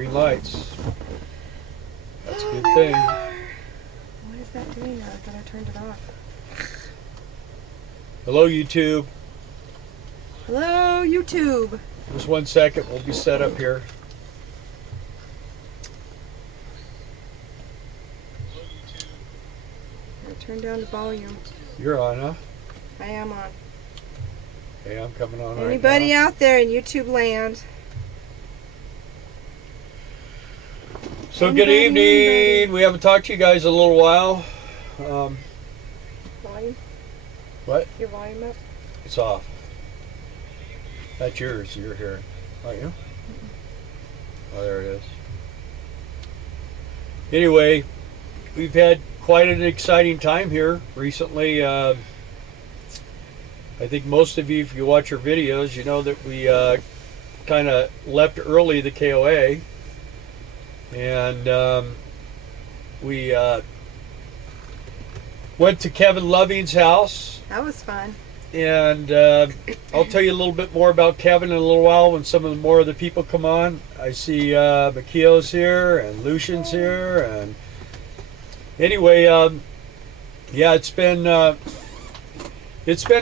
green lights. That's a good thing. What is that doing now? I thought I turned it off. Hello, YouTube. Hello, YouTube. Just 1 second. We'll be set up here. Turn down the volume. You're on, huh? I am on. Okay, I'm coming on. Anybody right now. out there in YouTube land? So good evening. We haven't talked to you guys in a little while. Volume? What? Your volume up? It's off. That's yours. You're hearing, aren't you? Oh, there it is. Anyway, we've had quite an exciting time here recently. I think most of you, if you watch our videos, you know that we kind of left early the KOA, and we went to Kevin Loving's house. That was fun. And I'll tell you a little bit more about Kevin in a little while when some of the more of the people come on. I see Makio's here and Lucian's here, and anyway, yeah, it's been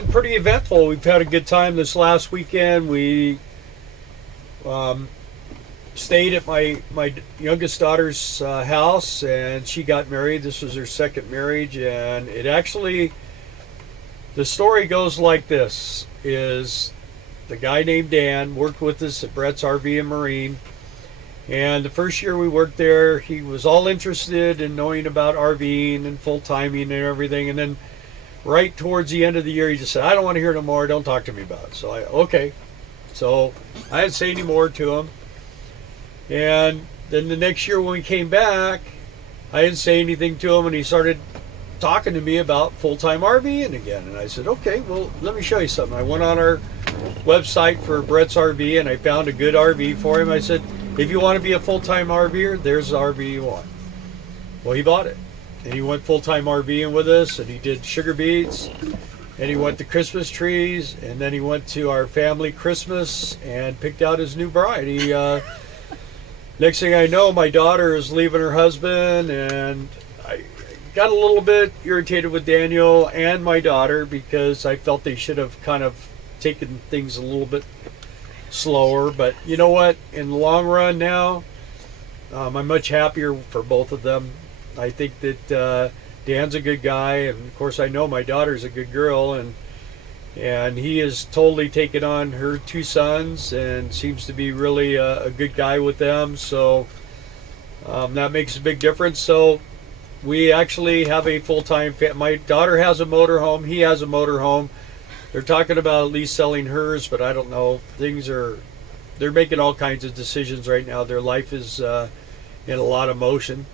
pretty eventful. We've had a good time this last weekend. We stayed at my youngest daughter's house, and she got married. This was her second marriage, and it actually, the story goes like this: is the guy named Dan worked with us at Brett's RV and Marine. And the first year we worked there, he was all interested in knowing about RVing and full timing and everything. And then right towards the end of the year, he just said, I don't want to hear no more. Don't talk to me about it. So okay. So I didn't say any more to him. And then the next year when we came back, I didn't say anything to him. And he started talking to me about full-time RVing again. And I said, okay, well, let me show you something. I went on our website for Brett's RV and I found a good RV for him. I said, if you want to be a full-time RVer, there's the RV you want. Well, he bought it. And he went full-time RVing with us, and he did sugar beets, and he went to Christmas trees, and then he went to our family Christmas and picked out his new bride. He, next thing I know, my daughter is leaving her husband, and I got a little bit irritated with Daniel and my daughter because I felt they should have kind of taken things a little bit slower. But you know what, in the long run now, I'm much happier for both of them. I think that Dan's a good guy, and of course I know my daughter's a good girl, and he has totally taken on her two sons and seems to be really a good guy with them. So that makes a big difference. So we actually have a full-time my daughter has a motorhome, he has a motorhome. They're talking about at least selling hers, but I don't know. They're making all kinds of decisions right now. Their life is in a lot of motion.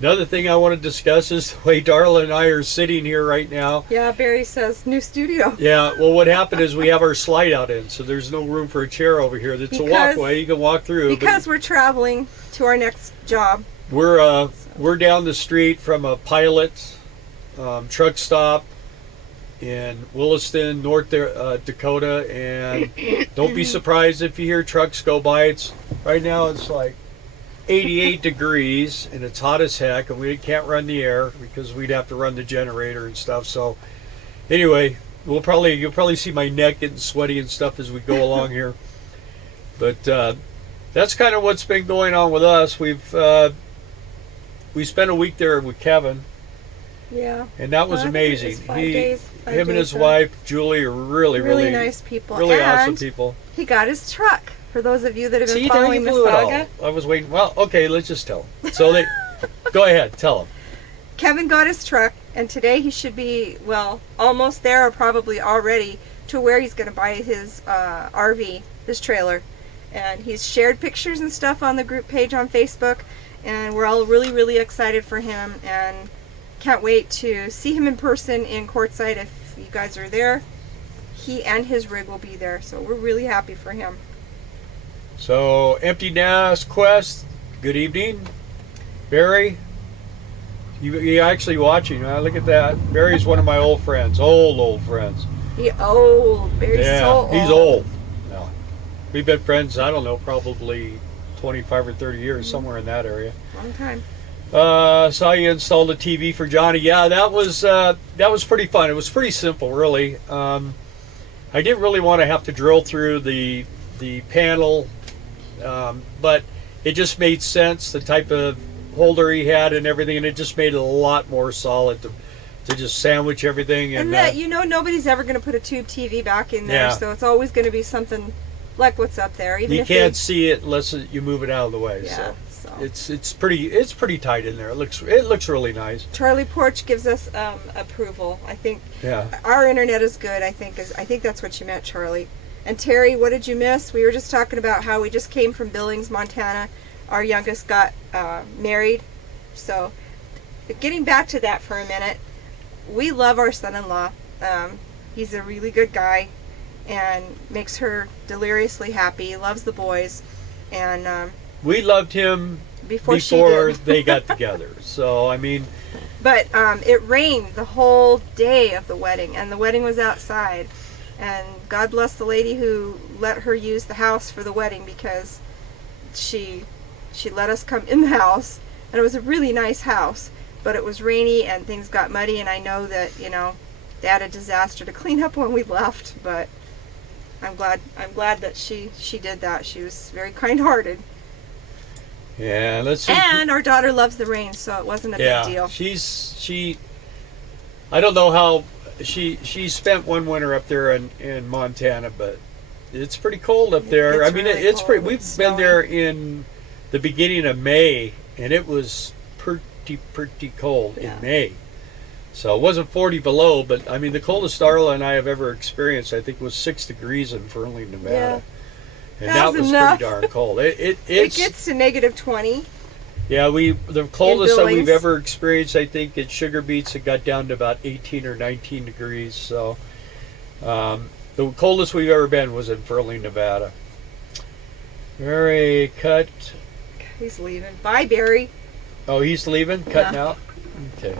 Another thing I want to discuss is the way Darla and I are sitting here right now. Yeah, Barry says new studio. Yeah, well, what happened is we have our slide out in, so there's no room for a chair over here. It's a walkway. You can walk through. Because we're traveling to our next job. We're down the street from a Pilot truck stop in Williston, North Dakota, and don't be surprised if you hear trucks go by. Right now it's like 88 degrees and it's hot as heck, and we can't run the air because we'd have to run the generator and stuff. So anyway, you'll probably see my neck getting sweaty and stuff as we go along here. But that's kind of what's been going on with us. We spent a week there with Kevin. Yeah. And that was amazing. Him and his wife, Julie, are really nice people. Really and awesome people. He got his truck. For those of you that have been See, following there the you blew saga. it all. I was waiting. Well, okay, let's just tell them. So go ahead, tell them. Kevin got his truck, and today he should be, well, almost there, or probably already, to where he's going to buy his RV, his trailer. And he's shared pictures and stuff on the group page on Facebook, and we're all really, really excited for him, and can't wait to see him in person in Quartzsite. If you guys are there, he and his rig will be there, so we're really happy for him. So, Empty Nest Quest, good evening. Barry, you're actually watching, huh? Look at that. Barry's one of my old friends, old friends. Barry's so old. He's old. No. We've been friends, I don't know, probably 25 or 30 years, somewhere in that area. Long time. Saw you installed a TV for Johnny. Yeah, that was pretty fun. It was pretty simple, really. I didn't really want to have to drill through the panel, but it just made sense, the type of holder he had and everything, and it just made it a lot more solid to just sandwich everything. And that, nobody's ever going to put a tube TV back in there, so it's always going to be something like what's up there. Even you if can't see it unless you move it out of the way. Yeah, so it's pretty tight in there. It looks really nice. Charlie Porch gives us approval. I think our internet is good. I think that's what you meant, Charlie. And Terry, what did you miss? We were just talking about how we just came from Billings, Montana. Our youngest got married. So, getting back to that for a minute, we love our son-in-law. He's a really good guy and makes her deliriously happy, loves the boys. And we loved him before they got together. So, I mean... But it rained the whole day of the wedding, and the wedding was outside. And God bless the lady who let her use the house for the wedding, because she let us come in the house, and it was a really nice house, but it was rainy and things got muddy, and I know that, they had a disaster to clean up when we left, but I'm glad that she did that. She was very kind-hearted. Yeah, let's see. And our daughter loves the rain, so it wasn't a big deal. I don't know how she spent one winter up there in Montana, but it's pretty cold up there. It's I mean, really it's cold. pretty. We've It's been snowing. there in the beginning of May, and it was pretty cold in May. So it wasn't 40 below, but I mean, the coldest Darla and I have ever experienced, I think, was 6 degrees in Fernley, Nevada. And that was enough. pretty darn cold. It gets to negative 20. Yeah, the coldest that we've Billings. ever experienced, I think, at Sugar Beets, it got down to about 18 or 19 degrees. So the coldest we've ever been was in Fernley, Nevada. Barry cut. He's leaving. Bye, Barry. Oh, he's leaving? Cutting out? Okay.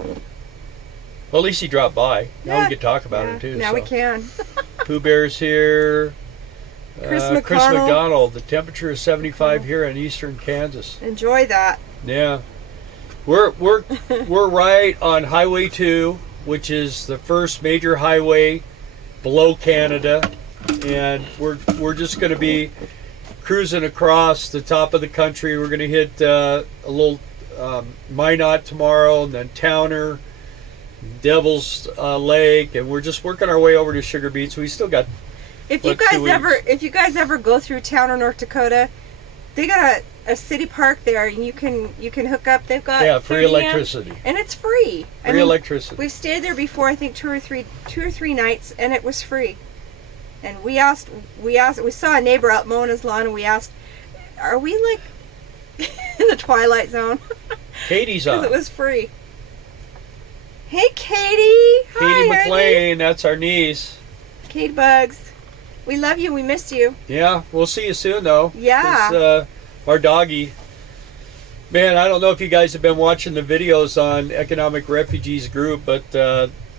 Well, at least he dropped by. Now we can talk about him, too. Now we can. Pooh Bear's here. Chris Chris McConnell. McDonald. The temperature is 75 here in eastern Kansas. Enjoy that. Yeah. We're right on Highway 2, which is the first major highway below Canada, and we're just going to be cruising across the top of the country. We're going to hit a little Minot tomorrow, and then Towner, Devil's Lake, and we're just working our way over to Sugar Beets. We still got If you guys ever go through Towner, North Dakota, they got a city park there, and you can hook up. They've got free electricity, and it's free. Free electricity. We've stayed there before, I think two or three nights, and it was free. And we saw a neighbor out mowing his lawn, and we asked, "Are we like in the Twilight Zone?" Katie's on. Because it was free. Hey, Katie. Katie Hi, McLean, that's our niece. Kate Bugs. We love you. We missed you. Yeah, we'll see you soon, though. Yeah. 'Cause, our doggy. Man, I don't know if you guys have been watching the videos on Economic Refugees Group, but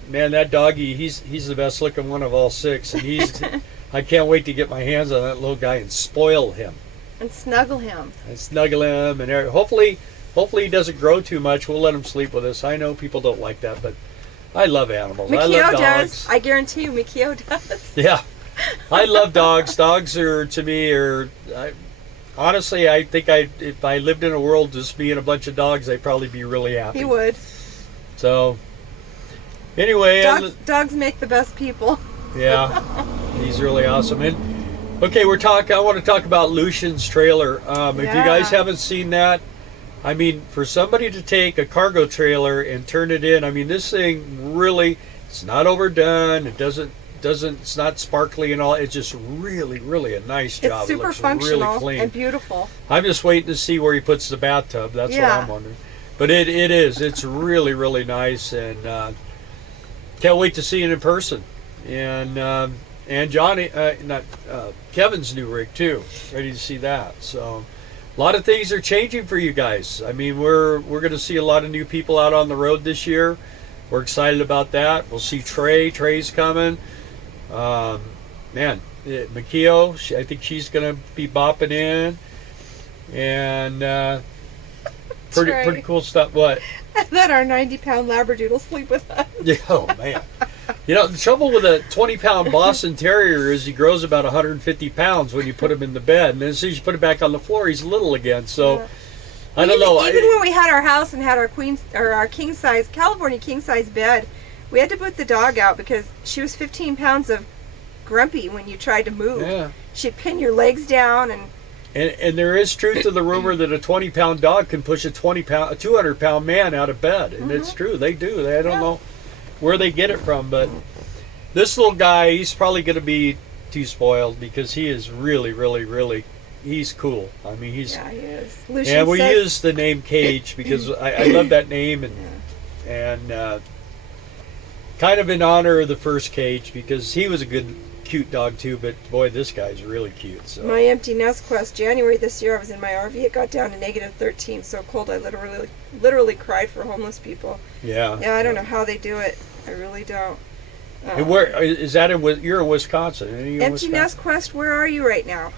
man, that doggy, he's the best looking one of all 6, and I can't wait to get my hands on that little guy and spoil him. And snuggle him. And snuggle him, and hopefully he doesn't grow too much. We'll let him sleep with us. I know people don't like that, but I love animals. I love dogs. Does. I guarantee you, Mikio does. Yeah. I love dogs. Dogs are, to me, honestly, I think if I lived in a world just me and a bunch of dogs, I'd probably be really happy. He would. So, anyway. Dogs make the best people. Yeah. He's really awesome. And, okay, I want to talk about Lucian's trailer. If you guys haven't seen that, I mean, for somebody to take a cargo trailer and turn it in, I mean, this thing really, it's not overdone. It's not sparkly and all. It's just really, really a nice job. It's super it looks functional really clean and beautiful. I'm just waiting to see where he puts the bathtub. That's what I'm wondering. But it is. It's really, really nice, and can't wait to see it in person. And Johnny, Kevin's new rig too. Ready to see that. So a lot of things are changing for you guys. I mean, we're going to see a lot of new people out on the road this year. We're excited about that. We'll see Trey. Trey's coming. Man, Mikio, I think she's going to be bopping in. and right. pretty cool stuff. What? Let our 90-pound Labradoodle sleep with us. Yeah, oh man. You know, the trouble with a 20-pound Boston Terrier is he grows about 150 pounds when you put him in the bed, and then as soon as you put him back on the floor, he's little again. So Yeah. I don't know. Even when we had our house and had our our king size California king size bed, we had to put the dog out because she was 15 pounds of grumpy when you tried to move. Yeah. She'd pin your legs down and. And there is truth to the rumor that a 20-pound dog can push a 200-pound man out of bed, and it's true. They do. I don't know where they get it from, but this little guy, he's probably going to be too spoiled because he is really, really, really. He's cool. I mean, he's. Yeah, he is. And we use the name Cage because I love that name, and kind of in honor of the first Cage because he was a good, cute dog too. But boy, this guy's really cute. So. My empty nest quest. January this year, I was in my RV. It got down to -13, so cold. I literally cried for homeless people. Yeah. Yeah, I don't know how they do it. I really don't. And where is that? You're in Wisconsin. Are you in Empty Wisconsin? nest quest. Where are you right now?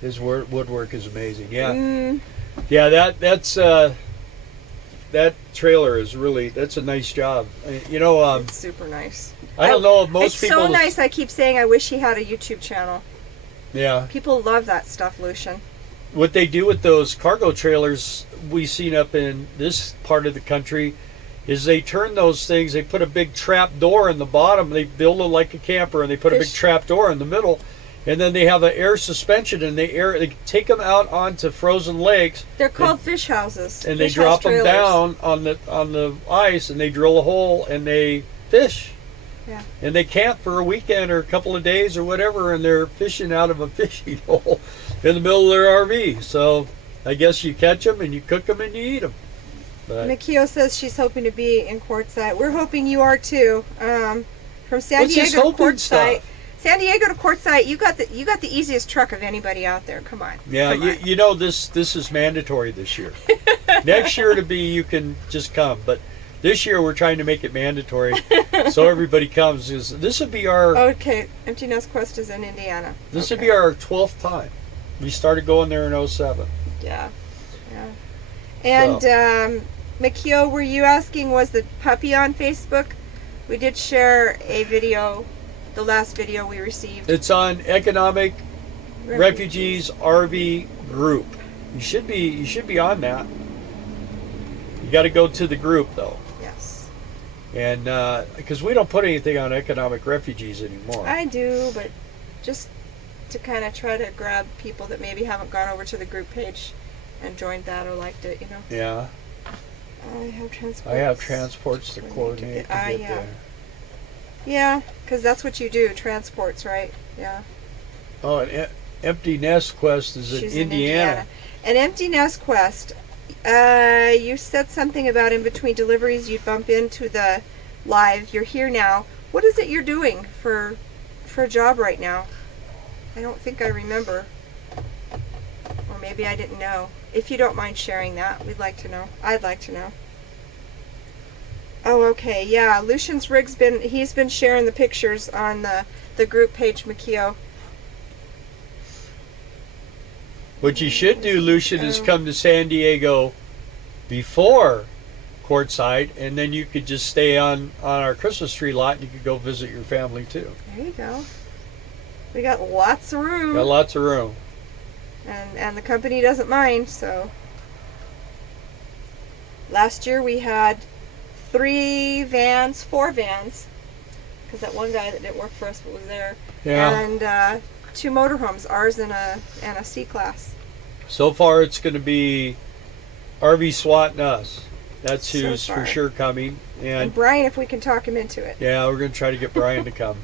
His woodwork is amazing. Yeah, Mm, yeah. That's that trailer is really. That's a nice job. You know, it's super nice. I don't know if most It's people. so nice. I keep saying I wish he had a YouTube channel. Yeah. People love that stuff, Lucian. What they do with those cargo trailers we seen up in this part of the country is they turn those things. They put a big trap door in the bottom. They build it like a camper, and they put a big trap door in the middle. And then they have an air suspension, and they take them out onto frozen lakes. They're called fish houses. And they Fish drop house them trailers. down on the ice, and they drill a hole, and they fish. Yeah. And they camp for a weekend or a couple of days or whatever, and they're fishing out of a fishing hole in the middle of their RV. So I guess you catch them and you cook them and you eat them. But Mikio says she's hoping to be in Quartzsite. We're hoping you are too. From San what's this Diego to hoping Quartzsite. stuff? San Diego to Quartzsite, you got the easiest truck of anybody out there. Come on. Yeah, Come on. you know this is mandatory this year. Next year to be you can just come, but this year we're trying to make it mandatory so everybody comes. This would be our Okay, Empty Nest Quest is in Indiana. this would Okay. be our 12th time. We started going there in 07. Yeah. And Mikio, were you asking was the puppy on Facebook? We did share a video, the last video we received. It's on Economic Refugees RV Group. You should be on that. You got to go to the group though, Yes. and because we don't put anything on Economic Refugees anymore. I do, but just to kind of try to grab people that maybe haven't gone over to the group page and joined that or liked it, you know. Yeah, I have transports. I have transports to We need to coordinate to get yeah. there. Yeah, because that's what you do, transports, right? Yeah. Oh, and Empty Nest Quest is in She's Indiana. An Empty Nest Quest. You said something about in between deliveries you'd bump into the live. You're here now. What is it you're doing for a job right now? I don't think I remember. Or maybe I didn't know. If you don't mind sharing that, we'd like to know. I'd like to know. Oh, okay. Yeah, Lucian's rig's he's been sharing the pictures on the group page, Mikio. What you should do, Lucian, is come to San Diego before Quartzsite, and then you could just stay on our Christmas tree lot, and you could go visit your family too. There you go. We got lots of room. Got lots of room. And the company doesn't mind, so. Last year we had 4 vans, because that one guy that didn't work for us but was there. Yeah. And 2 motorhomes, ours and a C-Class. So far, it's going to be RV SWAT and us. That's So who's far. for sure coming. And And Brian, if we can talk him into it. yeah, we're going to try to get Brian to come.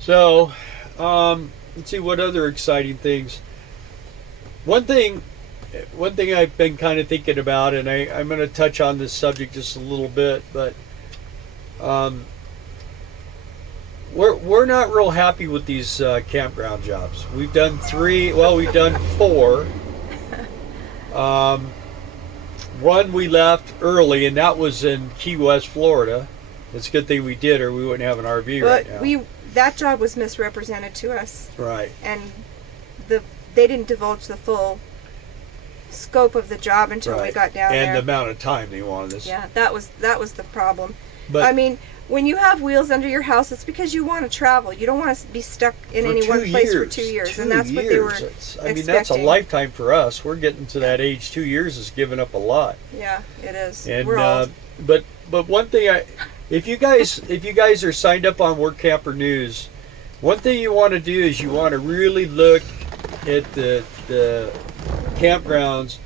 So, let's see what other exciting things. One thing I've been kind of thinking about, and I'm going to touch on this subject just a little bit, but we're not real happy with these campground jobs. We've done 3. Well, we've done 4. One we left early, and that was in Key West, Florida. It's a good thing we did, or we wouldn't have an RV right now. that job was misrepresented to us, Right. and they didn't divulge the full scope of the job until we Right. got down And there. the amount of time they wanted us. Yeah, that was the problem. But I mean, when you have wheels under your house, it's because you want to travel. You don't want to be stuck in for any one 2 place for years, 2 years, 2 and that's what they were years. I mean, that's a expecting. lifetime for us. We're getting to that age. 2 years is giving up a lot. Yeah, it is. And We're old. but one thing, if you guys are signed up on Work Camper News, one thing you want to do is you want to really look at the campgrounds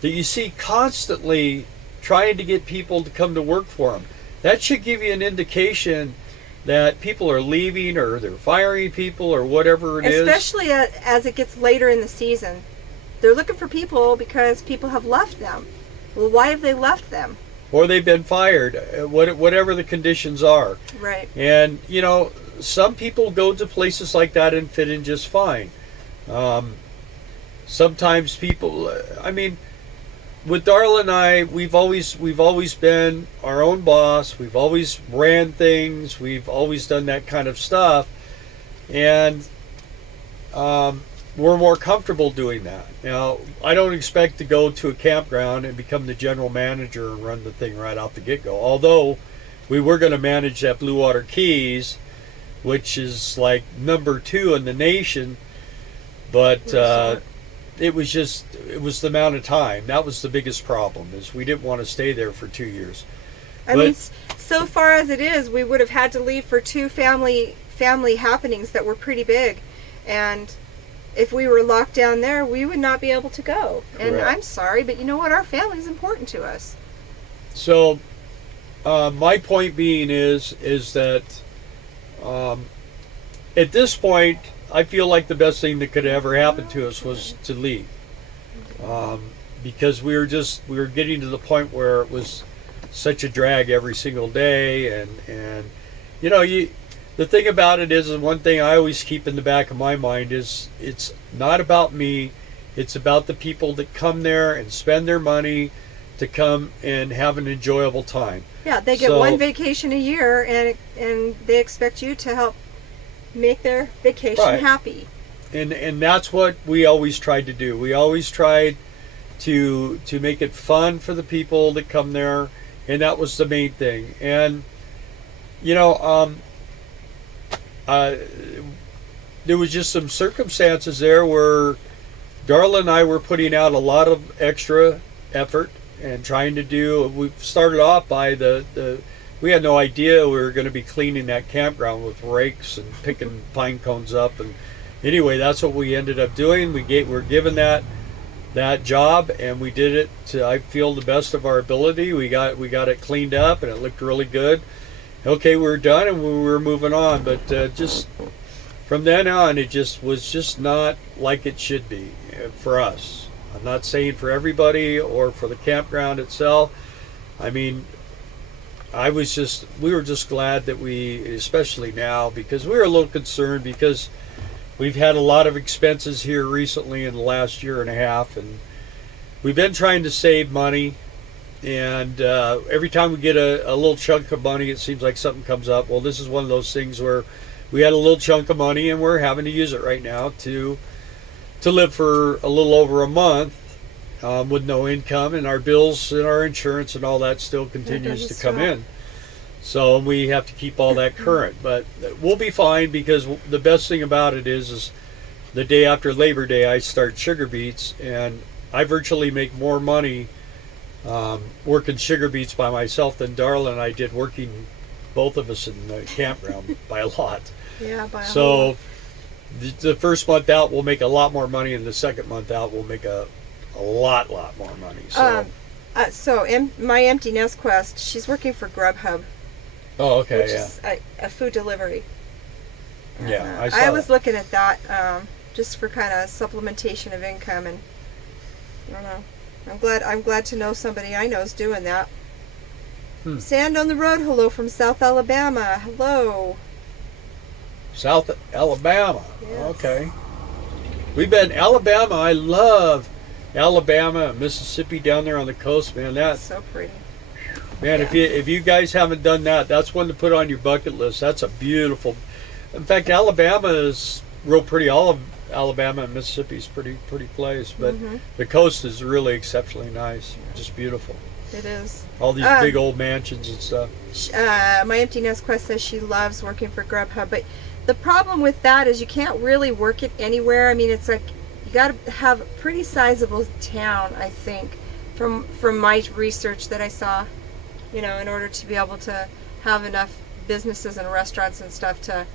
that you see constantly trying to get people to come to work for them. That should give you an indication that people are leaving or they're firing people or whatever it is. Especially as it gets later in the season. They're looking for people because people have left them. Well, why have they left them? Or they've been fired, whatever the conditions are. Right. And, you know, some people go to places like that and fit in just fine. Sometimes people, I mean, with Darla and I, we've always been our own boss. We've always ran things. We've always done that kind of stuff. And we're more comfortable doing that. Now, I don't expect to go to a campground and become the general manager and run the thing right out the get-go. Although we were going to manage that Blue Water Keys, which is like number 2 in the nation. But it was the amount of time. That was the biggest problem, is we didn't want to stay there for 2 years. I mean, so far as it is, we would have had to leave for 2 family happenings that were pretty big, and if we were locked down there, we would not be able to go. And Correct. I'm sorry, but you know what? Our family's important to us. So, my point being is that at this point, I feel like the best thing that could ever happen to us was to leave, because we were getting to the point where it was such a drag every single day, and you know, the thing about it is, and one thing I always keep in the back of my mind is, it's not about me, it's about the people that come there and spend their money to come and have an enjoyable time. Yeah, they get one vacation a year, and they expect you to help make their vacation Right. happy. And that's what we always tried to do. We always tried to make it fun for the people that come there, and that was the main thing. And you know, there was just some circumstances there where Darla and I were putting out a lot of extra effort and trying to do. We started off by we had no idea we were going to be cleaning that campground with rakes and picking pine cones up. And anyway, that's what we ended up doing. We were given that job, and we did it to, I feel, the best of our ability. We got it cleaned up, and it looked really good. Okay, we were done, and we were moving on. But just from then on, it was just not like it should be for us. I'm not saying for everybody or for the campground itself. I mean, we were just glad that especially now, because we were a little concerned because we've had a lot of expenses here recently in the last year and a half, and we've been trying to save money, and every time we get a little chunk of money, it seems like something comes up. Well, this is one of those things where we had a little chunk of money, and we're having to use it right now to live for a little over a month with no income, and our bills and our insurance and all that still continues to come in. So we have to keep all that current, but we'll be fine, because the best thing about it is the day after Labor Day I start sugar beets, and I virtually make more money working sugar beets by myself than Darla and I did working, both of us, in the campground by a lot. Yeah, by a whole So lot. the first month out we'll make a lot more money, and the second month out we'll make a lot more money. So My empty nest quest, she's working for Grubhub, oh, okay, which yeah. is a food delivery. Yeah, I saw I was that. looking at that just for kind of supplementation of income, and I don't know. I'm glad to know somebody I know is doing that. Sand on the road. Hello from South Alabama. Hello. South Alabama. Yes. Okay. We've been Alabama. I love Alabama and Mississippi down there on the coast, man. That So pretty. man, Yeah. if you guys haven't done that, that's one to put on your bucket list. That's a beautiful. In fact, Alabama is real pretty. All of Alabama and Mississippi is pretty place, but the coast is really exceptionally nice, just beautiful. It is. All these big old mansions and stuff. My Empty Nest Quest says she loves working for Grubhub, but the problem with that is you can't really work it anywhere. I mean, it's like you got to have a pretty sizable town, I think, from my research that I saw, in order to be able to have enough businesses and restaurants and stuff to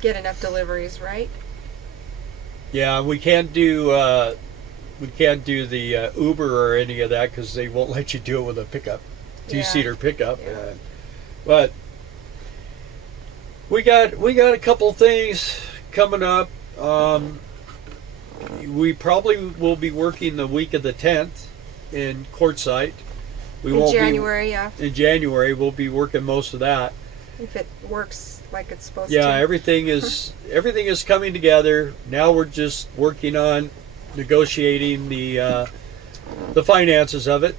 get enough deliveries, right? Yeah, we can't do the Uber or any of that because they won't let you do it with a pickup, two-seater pickup. Yeah. But we got a couple things coming up. We probably will be working the week of the 10th in Quartzsite. In January, we'll be working most of that. If it works like it's supposed to. Yeah, everything is coming together. Now we're just working on negotiating the finances of it.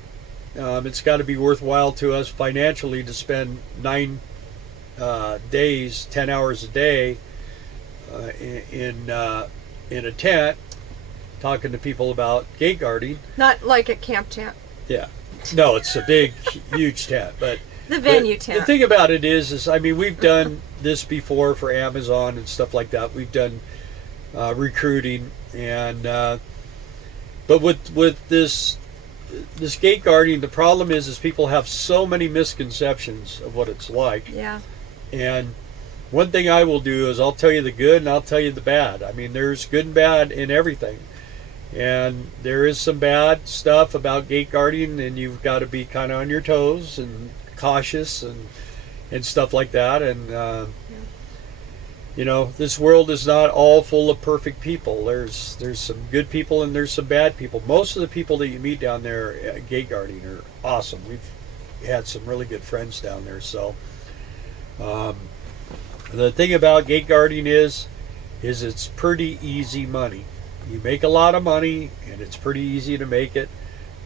It's got to be worthwhile to us financially to spend 9 days, 10 hours a day in a tent, talking to people about gate guarding. Not like a camp tent. Yeah, no, it's a big, huge tent. But the venue tent. The thing about it is I mean, we've done this before for Amazon and stuff like that. We've done recruiting and but with this gate guarding, the problem is people have so many misconceptions of what it's like. Yeah. And one thing I will do is I'll tell you the good and I'll tell you the bad. I mean, there's good and bad in everything. And there is some bad stuff about gate guarding, and you've got to be kind of on your toes and cautious and stuff like that. And this world is not all full of perfect people. There's some good people and there's some bad people. Most of the people that you meet down there at gate guarding are awesome. We've had some really good friends down there. So the thing about gate guarding is it's pretty easy money. You make a lot of money and it's pretty easy to make it.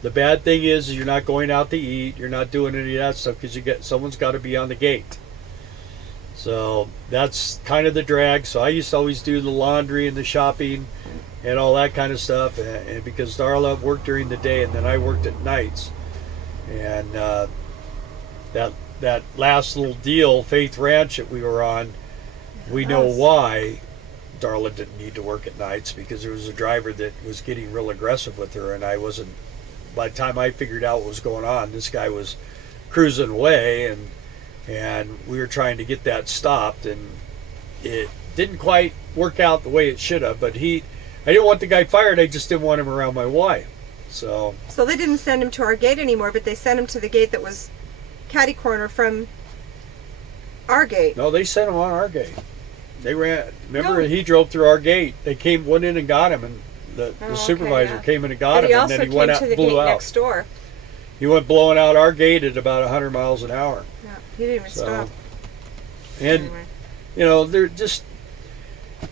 The bad thing is you're not going out to eat. You're not doing any of that stuff because someone's got to be on the gate. So that's kind of the drag. So I used to always do the laundry and the shopping and all that kind of stuff. And because Darla worked during the day and then I worked at nights. And that last little deal, Faith Ranch, that we were on, we know why Darla didn't need to work at nights, because there was a driver that was getting real aggressive with her, and I wasn't. By the time I figured out what was going on, this guy was cruising away, and we were trying to get that stopped, and it didn't quite work out the way it should have. But I didn't want the guy fired. I just didn't want him around my wife. So they didn't send him to our gate anymore, but they sent him to the gate that was catty corner from our gate. No, they sent him on our gate. They ran. Remember, he drove through our gate. They went in and got him, and the supervisor came in and got him, and then he went out and blew out. Next door. He went blowing out our gate at about 100 miles an hour. Yeah, he didn't even stop. And they're just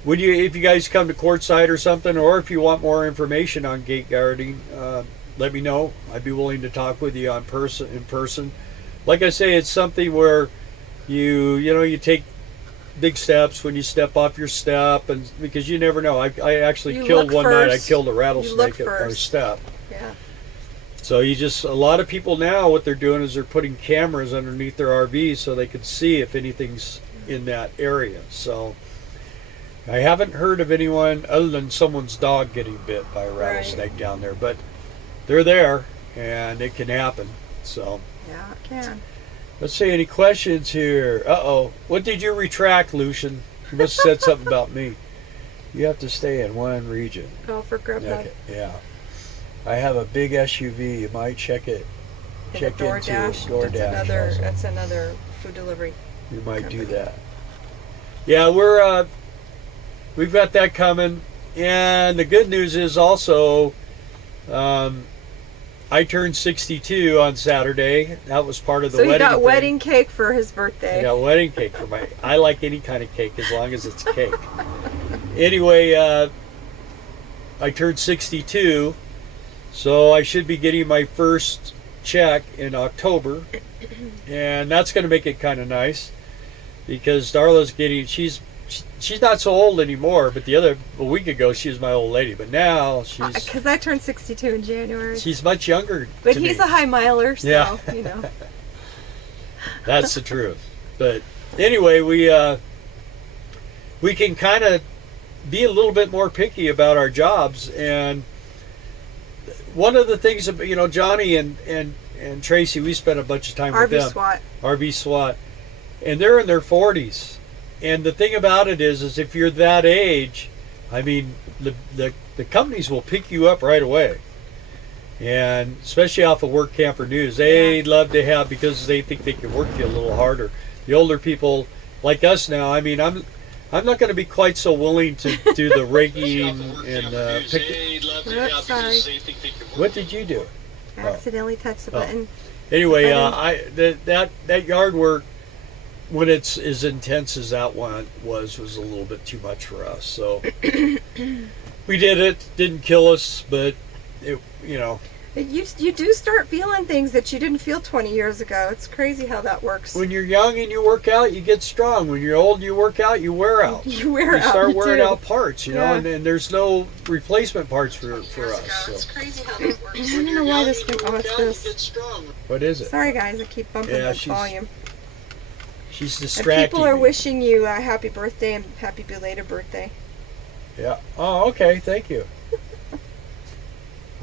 if you guys come to Quartzsite or something, or if you want more information on gate guarding, let me know. I'd be willing to talk with you in person. Like I say, it's something where you take big steps when you step off your step, and because you never know. I actually killed one night. I killed a rattlesnake at our step. Yeah. So a lot of people now, what they're doing is they're putting cameras underneath their RVs so they can see if anything's in that area. So I haven't heard of anyone other than someone's dog getting bit by a rattlesnake down there, but they're there and it can happen. So yeah, it can. Let's see, any questions here? What did you retract, Lucian? You must have said something about me. You have to stay in one region. Oh, for Grubhub. Okay. Yeah. I have a big SUV. You might check into DoorDash. That's another food delivery. You might company. do that. Yeah, we've got that coming. And the good news is also, I turned 62 on Saturday. That was part of the wedding. So he got thing. wedding cake for his birthday. I got wedding cake for I like any kind of cake as long as it's cake. Anyway, I turned 62, so I should be getting my first check in October, and that's going to make it kind of nice. because Darla's getting she's not so old anymore. But a week ago she was my old lady, but now she's because I turned 62 in January. She's much younger. But to he's me. a high miler, so Yeah. you know. That's the truth. But anyway, we can kind of be a little bit more picky about our jobs, and one of the things, Johnny and Tracy, we spent a bunch of time with them. RV SWAT, and they're in their 40s. And the thing about it is if you're that age, I mean, the companies will pick you up right away. And especially off of Work Camper News, they'd love to have, because they think they can work you a little harder. The older people like us now, I mean, I'm not going to be quite so willing to do the rigging and pick it. Oops, sorry. What did you do? I accidentally touched the button. Anyway, that yard work, when it's as intense as that one was a little bit too much for us. So we did it. Didn't kill us, but it. You do start feeling things that you didn't feel 20 years ago. It's crazy how that works. When you're young and you work out, you get strong. When you're old and you work out, you wear out. You start wearing out parts, and there's no replacement parts for us. So. It's crazy how that works. I don't know why this thing. Oh, it's this. What is it? Sorry, guys. I keep bumping the volume. She's distracting. And people are wishing you a happy birthday and happy belated birthday. Yeah. Oh, okay. Thank you.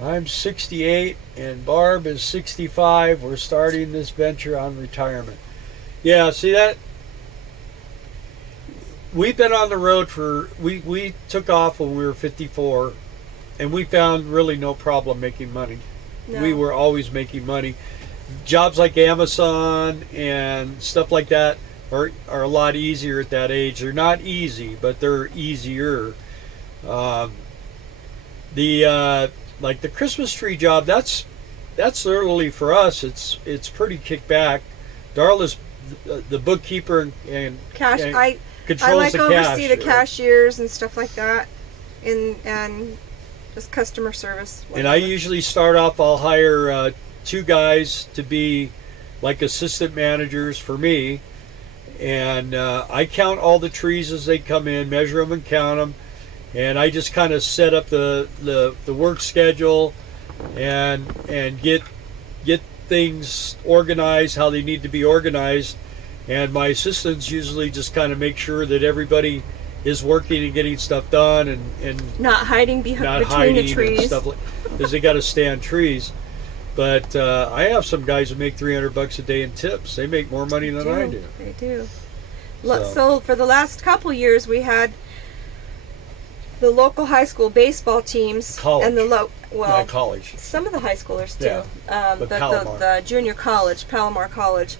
I'm 68 and Barb is 65. We're starting this venture on retirement. Yeah, see that? We've been on the road we took off when we were 54, and we found really no problem making money. No. We were always making money. Jobs like Amazon and stuff like that are a lot easier at that age. They're not easy, but they're easier. Like the Christmas tree job, that's literally for us. It's pretty kicked back. Darla's the bookkeeper and cash. And controls I like the oversee cash, the cashiers and stuff like that, and just customer service. Whatever. And I usually start off. I'll hire 2 guys to be like assistant managers for me, and I count all the trees as they come in, measure them and count them. And I just kind of set up the work schedule and get things organized how they need to be organized. And my assistants usually just kind of make sure that everybody is working and getting stuff done and not hiding between the trees, and stuff because they got to stand trees. But I have some guys who make $300 a day in tips. They make more money than I do. They do. So for the last couple years, we had the local high school baseball teams and college. Some of the high schoolers too. Yeah, the junior college, Palomar College,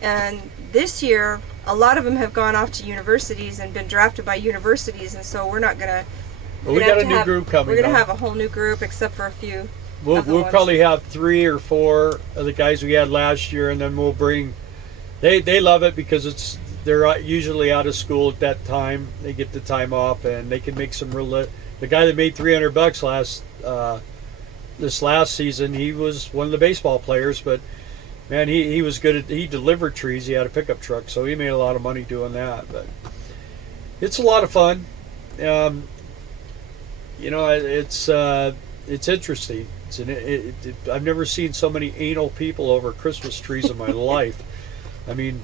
and this year a lot of them have gone off to universities and been drafted by universities, and so we're not gonna. We got a new group coming. We're gonna have a whole new group, except for a few. We'll probably have 3 or 4 of the guys we had last year, and then we'll bring. They love it because they're usually out of school at that time. They get the time off, and they can make some real. The guy that made $300 this last season, he was one of the baseball players, but man, he was good he delivered trees. He had a pickup truck, so he made a lot of money doing that. But it's a lot of fun. It's interesting. I've never seen so many anal people over Christmas trees in my life. I mean.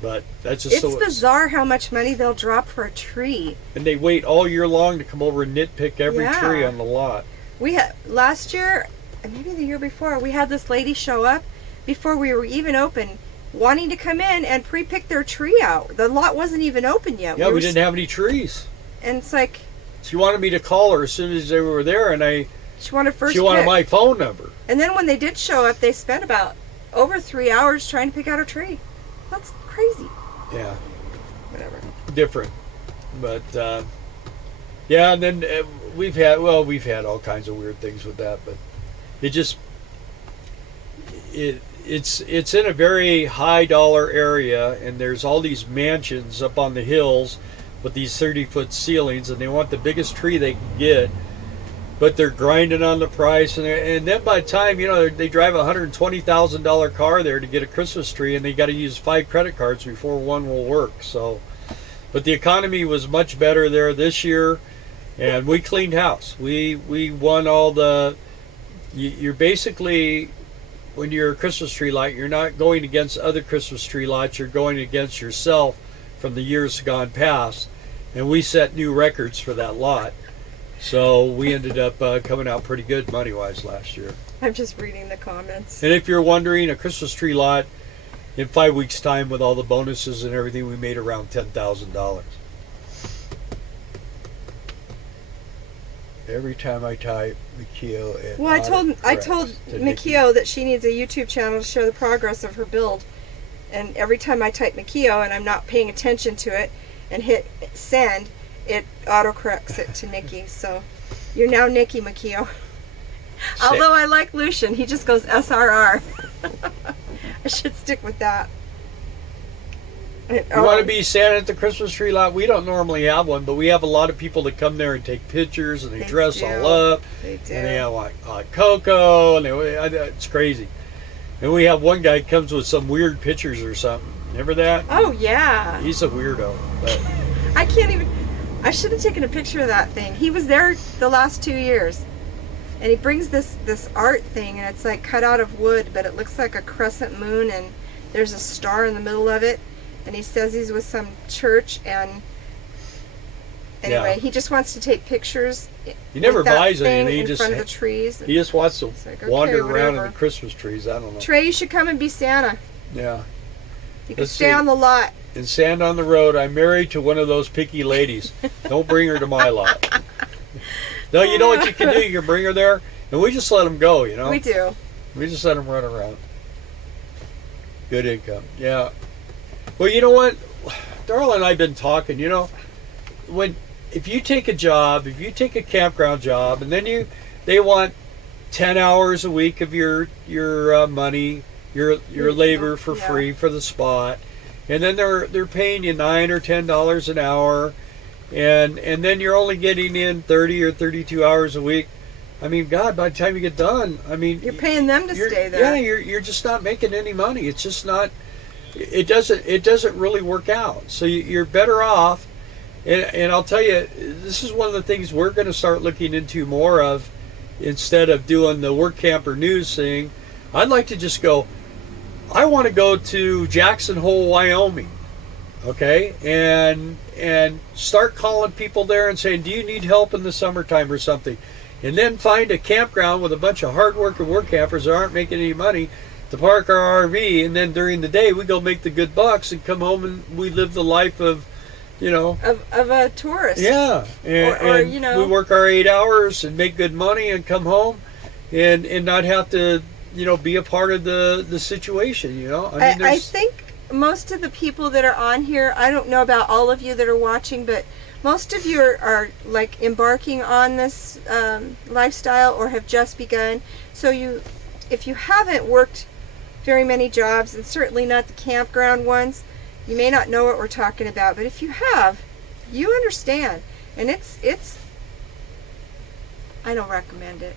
But that's just it's bizarre how much money they'll drop for a tree. And they wait all year long to come over and nitpick every tree on the lot. We had last year, and maybe the year before, we had this lady show up before we were even open, wanting to come in and pre-pick their tree out. The lot wasn't even open yet. Yeah, we didn't have any trees. And it's like she wanted me to call her as soon as they were there, and she wanted my phone number. And then when they did show up, they spent about over 3 hours trying to pick out a tree. That's crazy. Yeah. Whatever. Different. But yeah, and then we've had all kinds of weird things with that, but it's in a very high dollar area, and there's all these mansions up on the hills with these 30-foot ceilings, and they want the biggest tree they can get. but they're grinding on the price, and then by the time they drive a $120,000 car there to get a Christmas tree, and they got to use 5 credit cards before one will work. So, but the economy was much better there this year, and we cleaned house. We won all the. You're basically, when you're a Christmas tree lot, you're not going against other Christmas tree lots. You're going against yourself from the years gone past, and we set new records for that lot. So we ended up coming out pretty good money-wise last year. I'm just reading the comments. And if you're wondering, a Christmas tree lot, in 5 weeks' time with all the bonuses and everything, we made around $10,000. Every time I type Mikio, it Well, I told autocorrects to Nikki. Mikio that she needs a YouTube channel to show the progress of her build. And every time I type Mikio and I'm not paying attention to it and hit send, it autocorrects it to Nikki. So you're now Nikki Mikio. Although I like Lucian, he just goes SRR. I should stick with that. You want to be Santa at the Christmas tree lot? We don't normally have one, but we have a lot of people that come there and take pictures, and they dress do. all up. They do. And they have like hot cocoa, and it's crazy. And we have one guy that comes with some weird pictures or something. Remember that? Oh, yeah. He's a weirdo. But I can't even... I should have taken a picture of that thing. He was there the last 2 years. And he brings this art thing, and it's like cut out of wood, but it looks like a crescent moon, and there's a star in the middle of it. And he says he's with some church, and anyway, he just wants to take pictures. he never with that buys thing anything. in front of the trees. He just wants to like, wander okay, around in whatever. the Christmas trees. I don't know. Trey, you should come and be Santa. Yeah. You can Let's stay see. on the lot. And stand on the road. I'm married to one of those picky ladies. Don't bring her to my lot. No, you know what you can do? You can bring her there, and we just let them go, you know? We do. We just let them run around. Good income. Yeah. Well, you know what? Darla and I have been talking, if you take a job, if you take a campground job, and then they want 10 hours a week of your money, your labor for free for the spot, and then they're paying you $9 or $10 an hour, and then you're only getting in 30 or 32 hours a week. I mean, God, by the time you get done, you're paying them to stay there. Yeah, you're just not making any money. It's just not. It doesn't really work out. So you're better off. And I'll tell you, this is one of the things we're going to start looking into more of, instead of doing the work camper news thing. I'd like to just go. I want to go to Jackson Hole, Wyoming, okay, and start calling people there and saying, do you need help in the summertime or something? And then find a campground with a bunch of hard-working work campers that aren't making any money to park our RV, and then during the day we go make the good bucks and come home and we live the life of a tourist. Yeah, and we work our 8 hours and make good money and come home and not have to be a part of the situation. I think most of the people that are on here, I don't know about all of you that are watching, but most of you are like embarking on this lifestyle or have just begun. So if you haven't worked very many jobs, and certainly not the campground ones, you may not know what we're talking about. But if you have, you understand, and it's. I don't recommend it.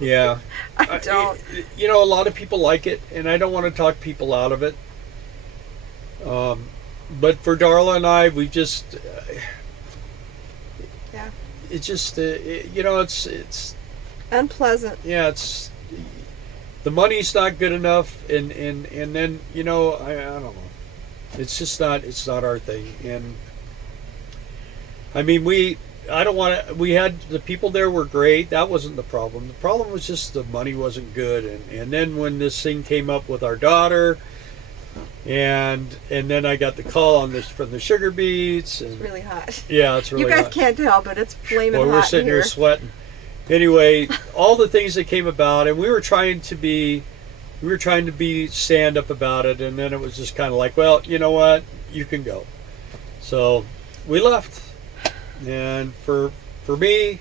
Yeah, I don't. A lot of people like it, and I don't want to talk people out of it. But for Darla and I, we just. Yeah. It's just it's unpleasant. Yeah, it's. The money's not good enough, and then I don't know. It's just not. It's not our thing, and we had the people there were great. That wasn't the problem. The problem was just the money wasn't good, and then when this thing came up with our daughter, and then I got the call on this from the sugar beets. And, it's really hot. Yeah, it's really hot. You guys can't tell, but it's flaming hot we're sitting here sweating. Anyway, all the things that came about, and we were trying to be stand up about it, and then it was just kind of like, well, you know what, you can go. So we left, and for me,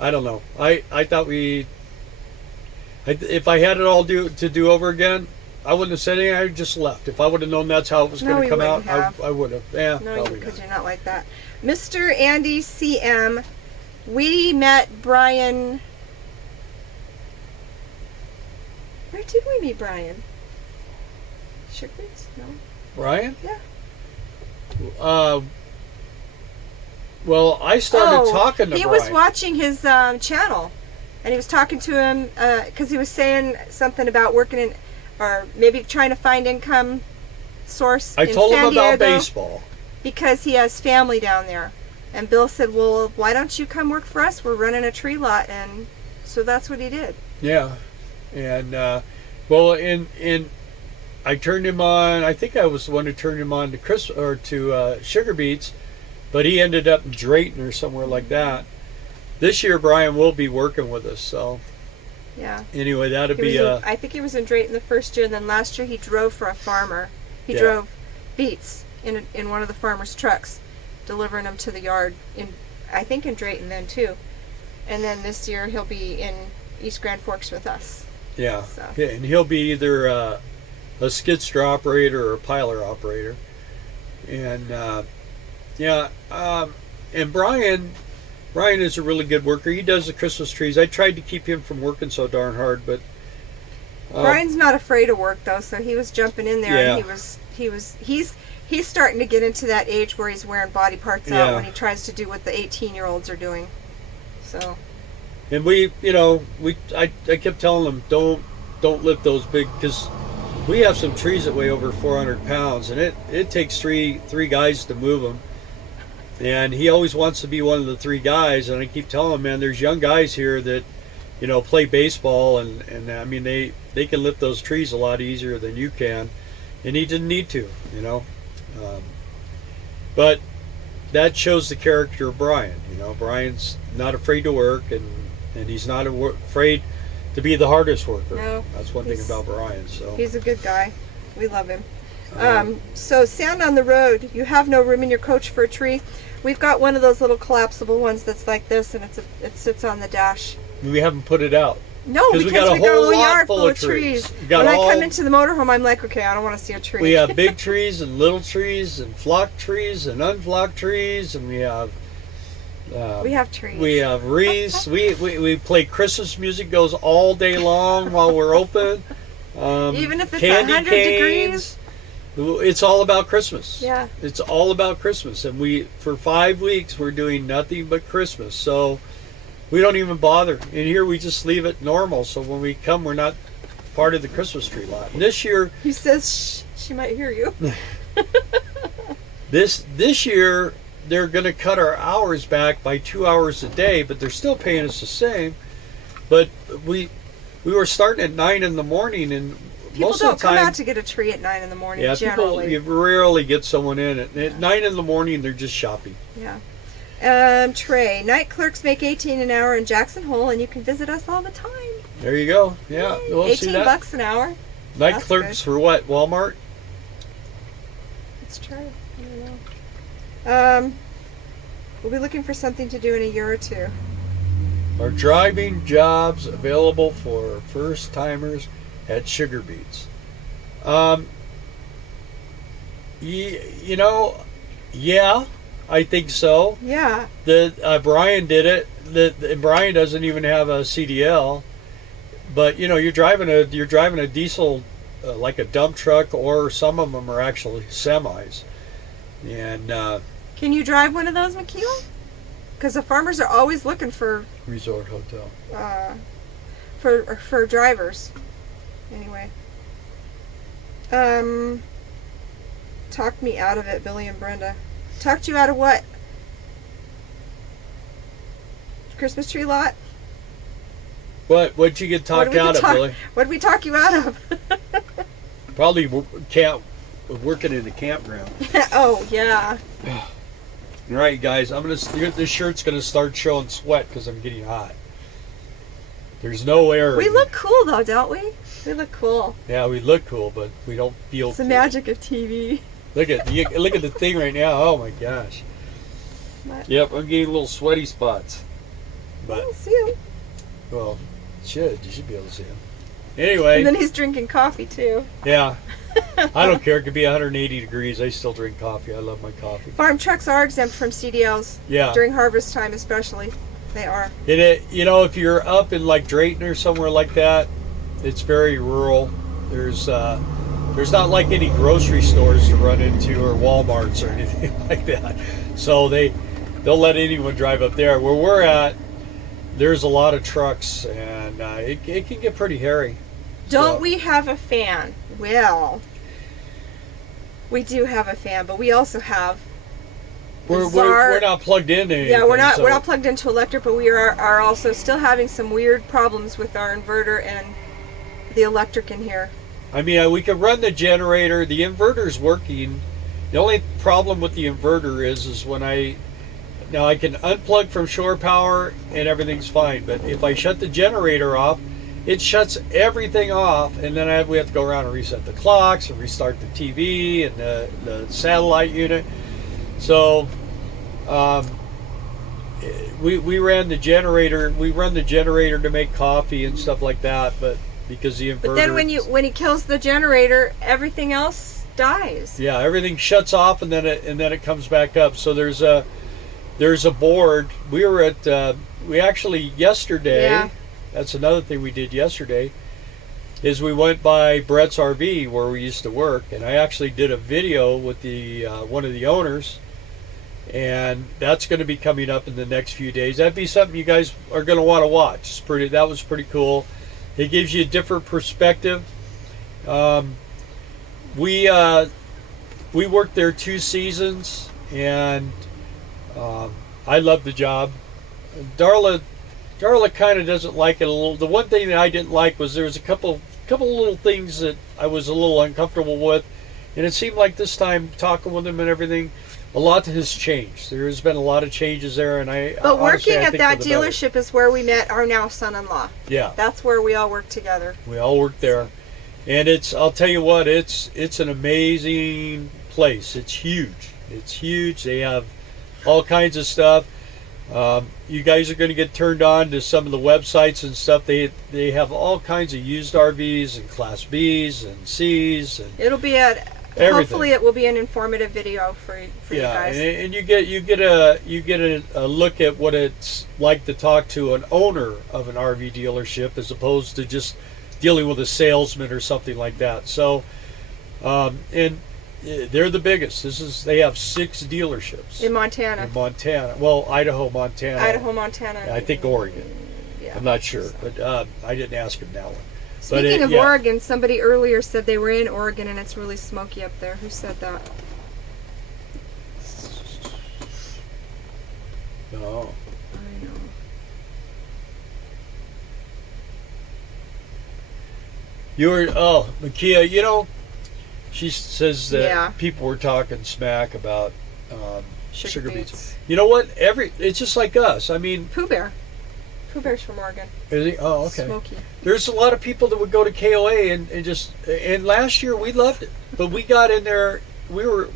I don't know. I thought if I had it all to do over again, I wouldn't have said anything. I just left. If I would have known that's how it was going to come out, I would have. Yeah, no, because you're not like that. Mr. Andy CM We met Brian. Where did we meet Brian? Sugar's? No. Brian? Yeah. Well, I started talking to he Brian. was watching his channel, and he was talking to him because he was saying something about working in, or maybe trying to find income source I in told San him about Diego baseball. because he has family down there. And Bill said, well, why don't you come work for us? We're running a tree lot. And so that's what he did. Yeah. And, well, in I turned him on, I think I was the one who turned him on to sugar beets, but he ended up in Drayton or somewhere like that. This year, Brian will be working with us, so. Yeah. Anyway, that'll be... I think he was in Drayton the first year, and then last year he drove for a farmer. He drove beets in one of the farmer's trucks, delivering them to the yard, I think in Drayton then too. And then this year he'll be in East Grand Forks with us. Yeah, So. and he'll be either a skid steer operator or a piler operator. And, and Brian is a really good worker. He does the Christmas trees. I tried to keep him from working so darn hard, but... Brian's not afraid of work though, so he was jumping in there, Yeah. and he's starting to get into that age where he's wearing body parts out when he tries to do what the 18-year-olds are doing. So. And I kept telling him, don't lift those big, because we have some trees that weigh over 400 pounds, and it takes three guys to move them. And he always wants to be one of the three guys, and I keep telling him, man, there's young guys here that, play baseball, and I mean, they can lift those trees a lot easier than you can, and he didn't need to, but that shows the character of Brian. Brian's not afraid to work, and he's not afraid to be the hardest worker. No, that's one thing about Brian. So he's a good guy. We love him. So sound on the road. You have no room in your coach for a tree. We've got one of those little collapsible ones that's like this, and it sits on the dash. We haven't put it out. No, because we got a whole whole yard lot full of trees. When I come into the motorhome, I'm like, okay, I don't want to see a tree. We have big trees and little trees and flocked trees and unflocked trees, and we have trees. We have wreaths. we play Christmas music, goes all day long while we're open. Even if it's candy 100 canes. degrees. It's all about Christmas. Yeah. It's all about Christmas, and for 5 weeks we're doing nothing but Christmas. So we don't even bother. In here we just leave it normal. So when we come, we're not part of the Christmas tree lot. And this year, He says she might hear you. this year they're going to cut our hours back by 2 hours a day, but they're still paying us the same. But we were starting at 9 in the morning, and People most don't of the time, come out to get a tree at 9 in the morning. yeah, generally. you rarely get someone in at 9 in the morning. They're just shopping. Yeah. Trey, night clerks make $18 an hour in Jackson Hole, and you can visit us all the time. There you go. Yeah, Yay. we'll see that. $18 an hour. Night That's clerks good. for what? Walmart? Let's try it. I don't know. We'll be looking for something to do in a year or two. Are driving jobs available for first timers at Sugar Beets? Yeah, I think so. Yeah. Brian did it. Brian doesn't even have a CDL, but you're driving a diesel, like a dump truck, or some of them are actually semis. And Can you drive one of those, McKeel? Because the farmers are always looking for resort hotel. for drivers. Anyway. Talked me out of it, Billy and Brenda. Talked you out of what? Christmas tree lot? What'd you get talked out of, Billy? What did we talk you out of? Probably working in the campground. Oh, yeah. All right, guys, this shirt's gonna start showing sweat because I'm getting hot. There's no air. We look cool, though, don't we? We look cool. Yeah, we look cool, but we don't feel It's the cool. magic of TV. Look at the thing right now. Oh my gosh. What? Yep, I'm getting little sweaty spots. I But don't see him. well, you should be able to see them. Anyway, And then he's drinking coffee, too. yeah. I don't care. It could be 180 degrees. I still drink coffee. I love my coffee. Farm trucks are exempt from CDLs. Yeah. During harvest time, especially. They are. And it, if you're up in like Drayton or somewhere like that, it's very rural. There's not like any grocery stores to run into or Walmarts or anything like that. So they'll let anyone drive up there. Where we're at, there's a lot of trucks, and it can get pretty hairy. Don't we have a fan? Well, we do have a fan, but we also have we're not plugged into anything. Yeah, we're not plugged into electric, but we are also still having some weird problems with our inverter and the electric in here. I mean, we could run the generator. The inverter's working. The only problem with the inverter is when I can unplug from shore power and everything's fine. But if I shut the generator off, it shuts everything off, and then we have to go around and reset the clocks and restart the TV and the satellite unit. So we ran the generator. We run the generator to make coffee and stuff like that, but because the inverter. But then when he kills the generator, everything else dies. Yeah, everything shuts off, and then it comes back up. So there's a board. We were at we actually yesterday. Yeah. That's another thing we did yesterday. Is we went by Brett's RV where we used to work, and I actually did a video with the one of the owners, and that's going to be coming up in the next few days. That'd be something you guys are going to want to watch. That was pretty cool. It gives you a different perspective. We worked there 2 seasons, and I loved the job. Darla kind of doesn't like it a little. The one thing that I didn't like was there was a couple little things that I was a little uncomfortable with, and it seemed like this time talking with him and everything, a lot has changed. There has been a lot of changes there, and But working at that dealership is where we met our now son-in-law. Yeah, that's where we all work together. We all work there, and I'll tell you what, it's an amazing place. It's huge. It's huge. They have all kinds of stuff. You guys are going to get turned on to some of the websites and stuff. They have all kinds of used RVs and Class Bs and Cs, and it'll be hopefully it will be an informative video for you guys. And you get a look at what it's like to talk to an owner of an RV dealership as opposed to just dealing with a salesman or something like that. So, and they're the biggest. They have 6 dealerships in Montana. Well, Idaho, Montana. I think Oregon. Yeah, I'm not sure, but I didn't ask him that one. Speaking of Oregon, somebody earlier said they were in Oregon and it's really smoky up there. Who said that? Oh. I know. Makia, she says that people were talking smack about sugar beets. You know what? It's just like us. I mean, Pooh Bear's from Oregon. Is he? Oh, okay. Smoky. There's a lot of people that would go to KOA and last year we loved it, but we got in there. We were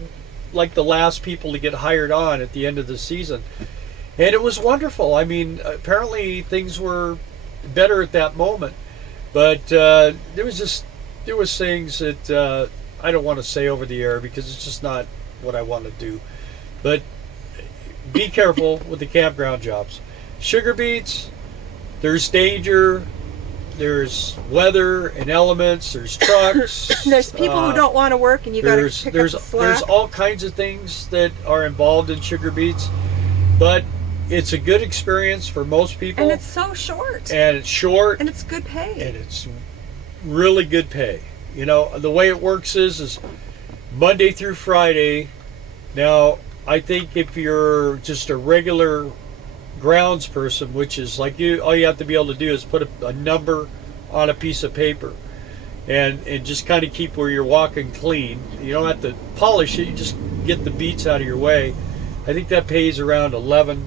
like the last people to get hired on at the end of the season, and it was wonderful. I mean, apparently things were better at that moment, but there was things that I don't want to say over the air because it's just not what I want to do. But be careful with the campground jobs. Sugar beets. There's danger, there's weather and elements, there's trucks. There's people who don't want to work, and you got to pick up the slack. There's all kinds of things that are involved in sugar beets, but it's a good experience for most people. And it's so short. And it's short. And it's good pay. And it's really good pay. The way it works is Monday through Friday. Now, I think if you're just a regular grounds person, which is like all you have to be able to do is put a number on a piece of paper and just kind of keep where you're walking clean. You don't have to polish it, you just get the beets out of your way. I think that pays around 11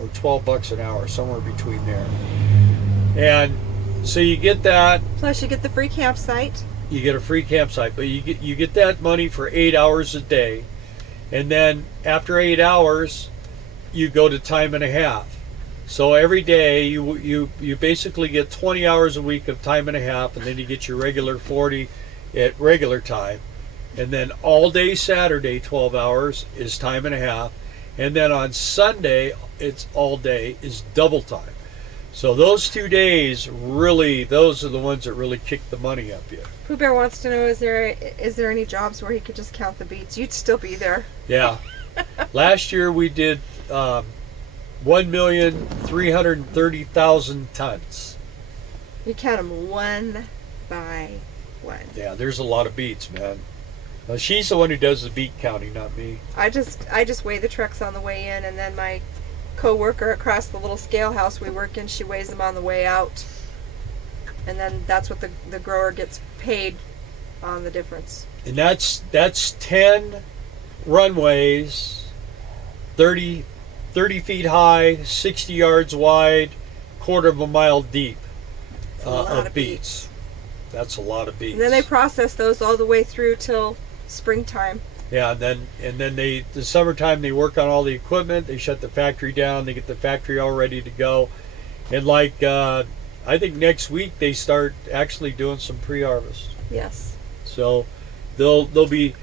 or 12 bucks an hour, somewhere between there. And so you get that, plus you get the free campsite. You get a free campsite, but you get that money for 8 hours a day, and then after 8 hours you go to time and a half. So every day you basically get 20 hours a week of time and a half, and then you get your regular 40 at regular time, and then all day Saturday 12 hours is time and a half, and then on Sunday it's all day is double time. So those 2 days really, those are the ones that really kick the money up you. Pooh Bear wants to know, is there any jobs where he could just count the beets? You'd still be there. Yeah. Last year we did 1,330,000 tons. You count them one by one. Yeah, there's a lot of beets, man. She's the one who does the beet counting, not me. I just weigh the trucks on the way in, and then my co-worker across the little scale house we work in, she weighs them on the way out, and then that's what the grower gets paid on the difference. And that's 10 runways, 30 feet high, 60 yards wide, quarter of a mile deep of beets. That's a lot of beets. And then they process those all the way through till springtime. Yeah, and then the summertime they work on all the equipment. They shut the factory down. They get the factory all ready to go. And like I think next week they start actually doing some pre-harvest. Yes. So they'll be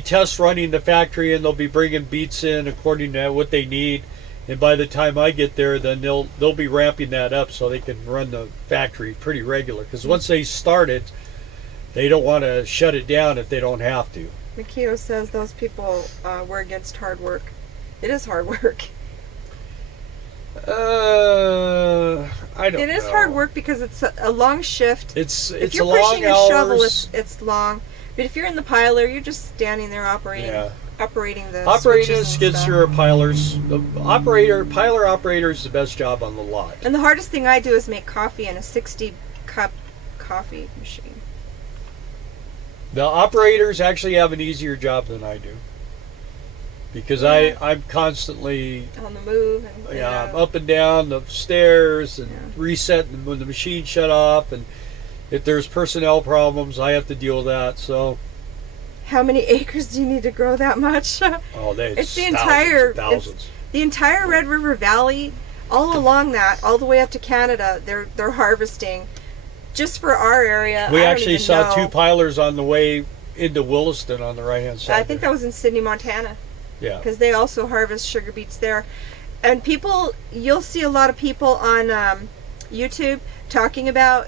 test running the factory, and they'll be bringing beets in according to what they need. And by the time I get there, then they'll be ramping that up so they can run the factory pretty regular. Because once they start it, they don't want to shut it down if they don't have to. Mikio says those people were against hard work. It is hard work. I don't know. It is hard work because it's a long shift. It's if you're long pushing a hours. shovel, it's long. But if you're in the piler, you're just standing there operating the Operating switches a and skid stuff. steer or pilers. The piler operator is the best job on the lot. And the hardest thing I do is make coffee in a 60-cup coffee machine. The operators actually have an easier job than I do. Because I'm constantly On the move. And, I'm up and down the stairs and resetting when the machine shut off, and if there's personnel problems, I have to deal with that. So how many acres do you need to grow that much? It's the entire thousands. The entire Red River Valley, all along that, all the way up to Canada. They're harvesting. Just for our area, We I don't actually even saw know. 2 pilers on the way into Williston on the right-hand side. I think that was in Sydney, Montana, Yeah. because they also harvest sugar beets there. And you'll see a lot of people on YouTube talking about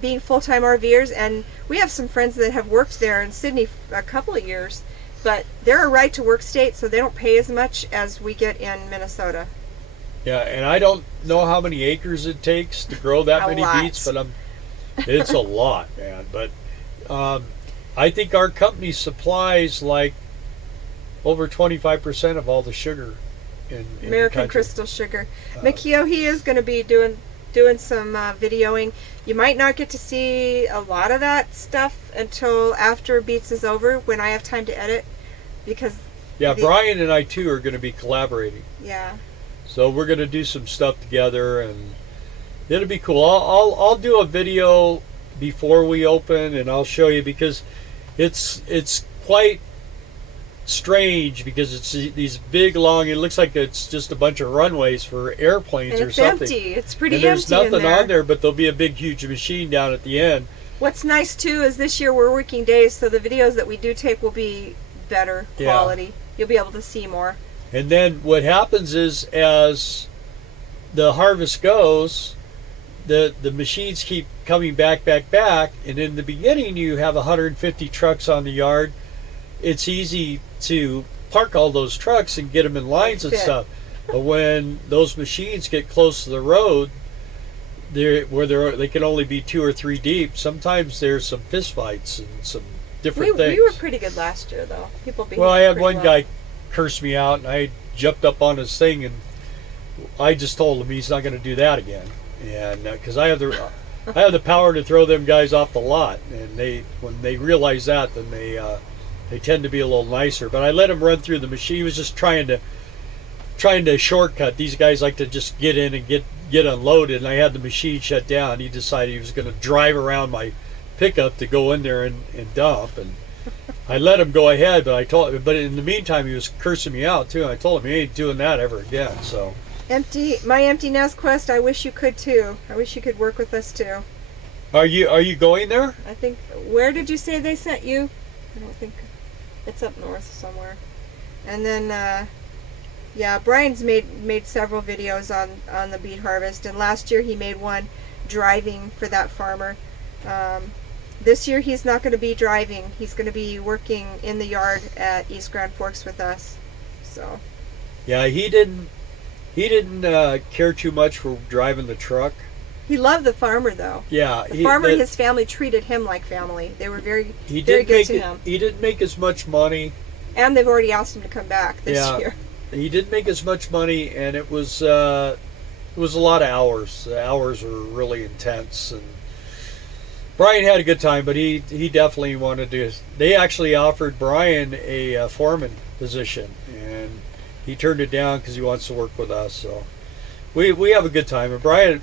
being full-time RVers, and we have some friends that have worked there in Sydney a couple of years, but they're a right-to-work state, so they don't pay as much as we get in Minnesota. Yeah, and I don't know how many acres it takes to grow that A many lot. beets, but it's a lot, man. But I think our company supplies like over 25% of all the sugar in the American country. Crystal Sugar. Mikio, he is going to be doing some videoing. You might not get to see a lot of that stuff until after Beets is over, when I have time to edit, because Brian and I too are going to be collaborating. Yeah. So we're going to do some stuff together, and it'll be cool. I'll do a video before we open, and I'll show you, because it's quite strange, because it's these big long, it looks like it's just a bunch of runways for airplanes And or it's something. empty. It's pretty and there's empty nothing in there. on there, but there'll be a big huge machine down at the end. What's nice too is this year we're working days, so the videos that we do take will be better quality. You'll be able to see more. And then what happens is, as the harvest goes, the machines keep coming back, and in the beginning you have 150 trucks on the yard. It's easy to park all those trucks and get them in lines and stuff. But when those machines get close to the road, they can only be 2 or 3 deep. Sometimes there's some fist fights and some different things. We were pretty good last year, though. People behaved Well, I had pretty one well. guy curse me out, and I jumped up on his thing, and I just told him he's not going to do that again. And because I have the power to throw them guys off the lot, and when they realize that, then they tend to be a little nicer. But I let him run through the machine. He was just trying to shortcut. These guys like to just get in and get unloaded, and I had the machine shut down. He decided he was going to drive around my pickup to go in there and dump, and I let him go ahead. But in the meantime, he was cursing me out too. And I told him he ain't doing that ever again. So My empty nest quest. I wish you could too. I wish you could work with us too. are you going there? I think. Where did you say they sent you? I don't think it's up north somewhere. And then Yeah, Brian's made several videos on the beet harvest, and last year he made one driving for that farmer. This year he's not going to be driving. He's going to be working in the yard at East Grand Forks with us. So. Yeah, he didn't care too much for driving the truck. He loved the farmer though. Yeah, the farmer and his family treated him like family. They were very good to him. He didn't make as much money. And they've already asked him to come back this year. He didn't make as much money, and it was a lot of hours. The hours were really intense, and Brian had a good time, but he definitely wanted to. They actually offered Brian a foreman position, and he turned it down because he wants to work with us. So we have a good time, and Brian,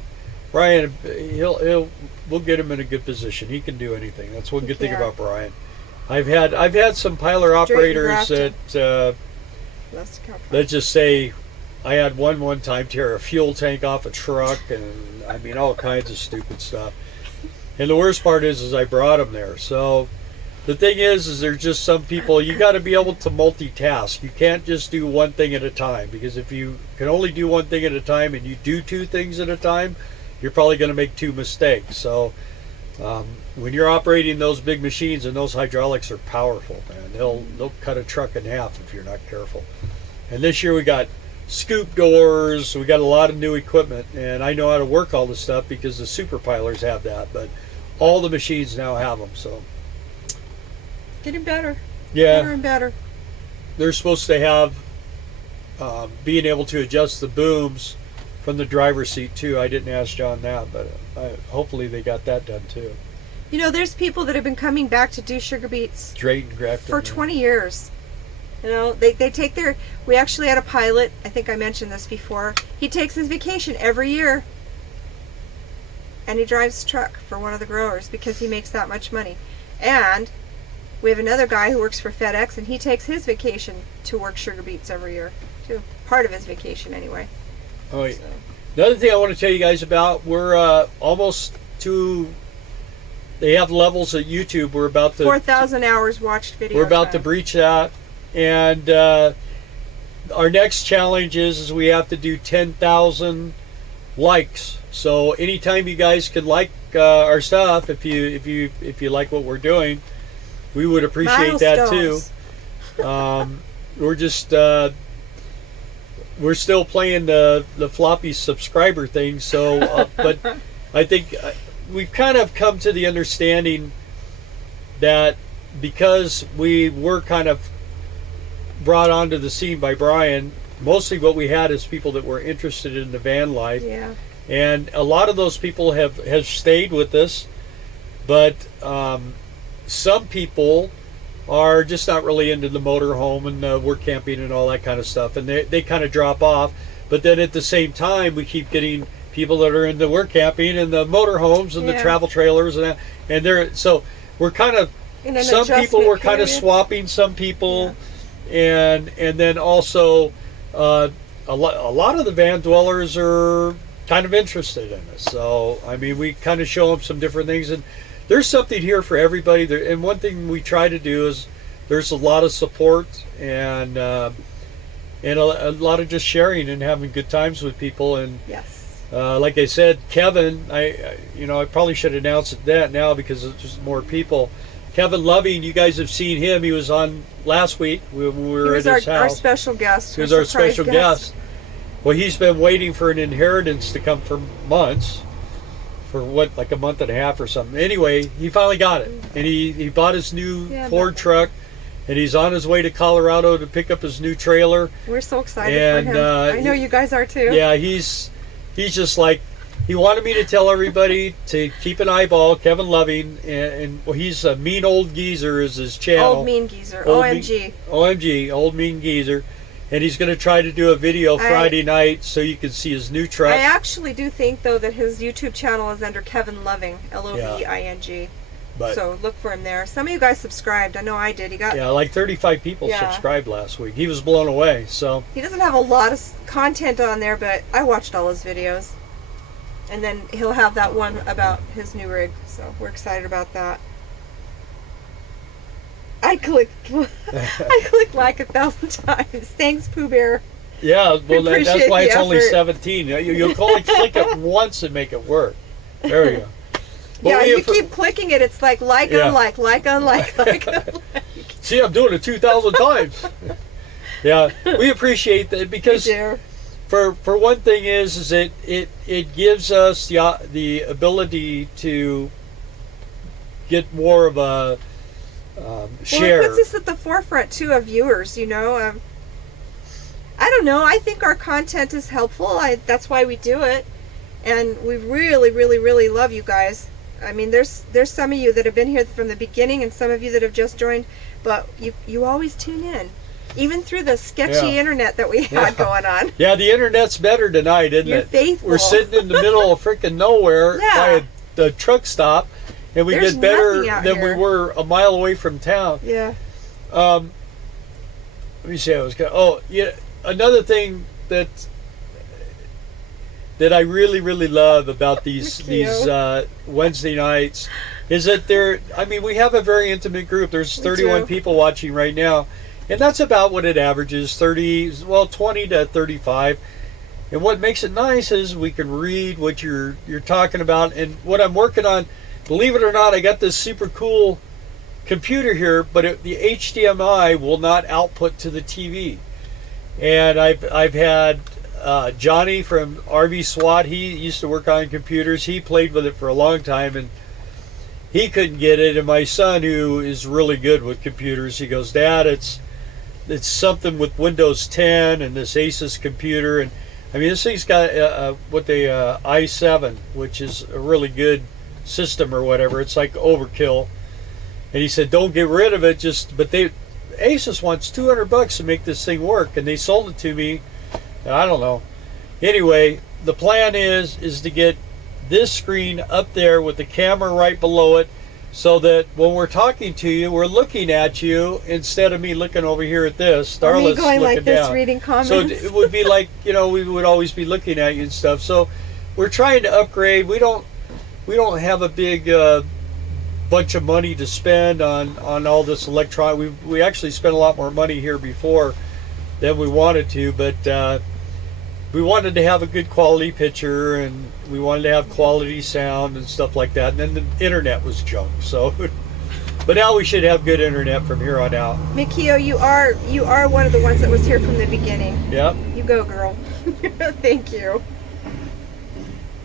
we'll get him in a good position. He can do anything. That's one good thing about Brian. I've had some piler operators that just say, I had one time tear a fuel tank off a truck, and I mean all kinds of stupid stuff. And the worst part is I brought him there. So the thing is there's just some people, you got to be able to multitask. You can't just do one thing at a time, because if you can only do one thing at a time and you do two things at a time, you're probably going to make two mistakes. So when you're operating those big machines, and those hydraulics are powerful, man, they'll cut a truck in half if you're not careful. And this year we got scoop doors, we got a lot of new equipment, and I know how to work all this stuff because the super pilers have that, but all the machines now have them. So getting better. Yeah, better and better. They're supposed to have being able to adjust the booms from the driver's seat too. I didn't ask John that, but hopefully they got that done too. You know, there's people that have been coming back to do sugar beets for 20 years. You know, they take their, we actually had a pilot, I think I mentioned this before, he takes his vacation every year, and he drives a truck for one of the growers because he makes that much money. And we have another guy who works for FedEx, and he takes his vacation to work sugar beets every year too. Part of his vacation anyway. Oh, yeah. Another thing I want to tell you guys about, we're almost to, they have levels at YouTube. We're about to 4,000 hours watched video. We're about to breach that. And our next challenge is we have to do 10,000 likes. So anytime you guys can like our stuff, if you like what we're doing, we would appreciate that too. We're just we're still playing the floppy subscriber thing. So, but I think we've kind of come to the understanding that because we were kind of brought onto the scene by Brian, mostly what we had is people that were interested in the van life. Yeah. And a lot of those people have stayed with us, but some people are just not really into the motorhome and work camping and all that kind of stuff, and they kind of drop off. But then at the same time, we keep getting people that are into work camping and the motorhomes and the travel trailers, and they're, so we're kind of, some people were kind of swapping some people. Yeah. And then also a lot of the van dwellers are kind of interested in us. So I mean, we kind of show them some different things, and there's something here for everybody there. And one thing we try to do is there's a lot of support and a lot of just sharing and having good times with people. And like I said, Kevin, I probably should announce that now because there's just more people. Kevin Loving, you guys have seen him. He was on last week when we were at his house. Our special guest. He was our special guest. Well, he's been waiting for an inheritance to come for months, for like a month and a half or something. Anyway, he finally got it, and he bought his new Ford truck, and he's on his way to Colorado to pick up his new trailer. We're so excited for him. I know you guys are too. Yeah, he's just like, he wanted me to tell everybody to keep an eyeball, Kevin Loving, and well, he's a Mean Old Geezer is his channel. Old Mean Geezer, OMG. OMG, Old Mean Geezer. And he's going to try to do a video Friday night so you can see his new truck. I actually do think, though, that his YouTube channel is under Kevin Loving, Loving. So look for him there. Some of you guys subscribed. I know I did. He got like 35 people subscribed last week. He was blown away. So he doesn't have a lot of content on there, but I watched all his videos. And then he'll have that one about his new rig. So we're excited about that. I clicked like 1,000 times. Thanks, Pooh Bear. Yeah, well, that's Appreciate why the it's only effort. 17. You'll only click it once and make it work. There we go. Well, Yeah, we you have- keep clicking it. It's like Yeah. unlike, unlike. See, I'm doing it 2,000 times. Yeah, we appreciate that because do. for one thing is that it gives us the ability to get more of a share. Well, it puts us at the forefront too of viewers. I don't know. I think our content is helpful. That's why we do it, and we really, really, really love you guys. I mean, there's some of you that have been here from the beginning, and some of you that have just joined, but you always tune in, even through the sketchy Yeah. internet that we had going on. Yeah, the internet's better tonight, isn't You're it? faithful. We're sitting in the middle of freaking nowhere Yeah. by the truck stop, and we There's get better nothing out than here. we were a mile away from town. Yeah. Let me see. Another thing that I really, really love about these Wednesday nights is that we have a very intimate group. There's 31 do. people watching right now, and that's about what it averages, 20 to 35. And what makes it nice is we can read what you're talking about, and what I'm working on. Believe it or not, I got this super cool computer here, but the HDMI will not output to the TV. And I've had Johnny from RV SWAT. He used to work on computers. He played with it for a long time, and he couldn't get it. And my son, who is really good with computers, he goes, "Dad, it's something with Windows 10 and this Asus computer." And I mean, this thing's got i7, which is a really good system or whatever. It's like overkill. And he said, "Don't get rid of it. Asus wants $200 to make this thing work," and they sold it to me. I don't know. Anyway, the plan is to get this screen up there with the camera right below it, so that when we're talking to you, we're looking at you instead of me looking over here at this. Or me Starlet's going looking like this, down. reading comments. So it would be like, we would always be looking at you and stuff. So we're trying to upgrade. We don't have a big bunch of money to spend on all this electronic. We actually spent a lot more money here before than we wanted to, but we wanted to have a good quality picture, and we wanted to have quality sound and stuff like that. And then the internet was junk. So, but now we should have good internet from here on out. Mikio, you are one of the ones that was here from the beginning. Yep. You go, girl. Thank you.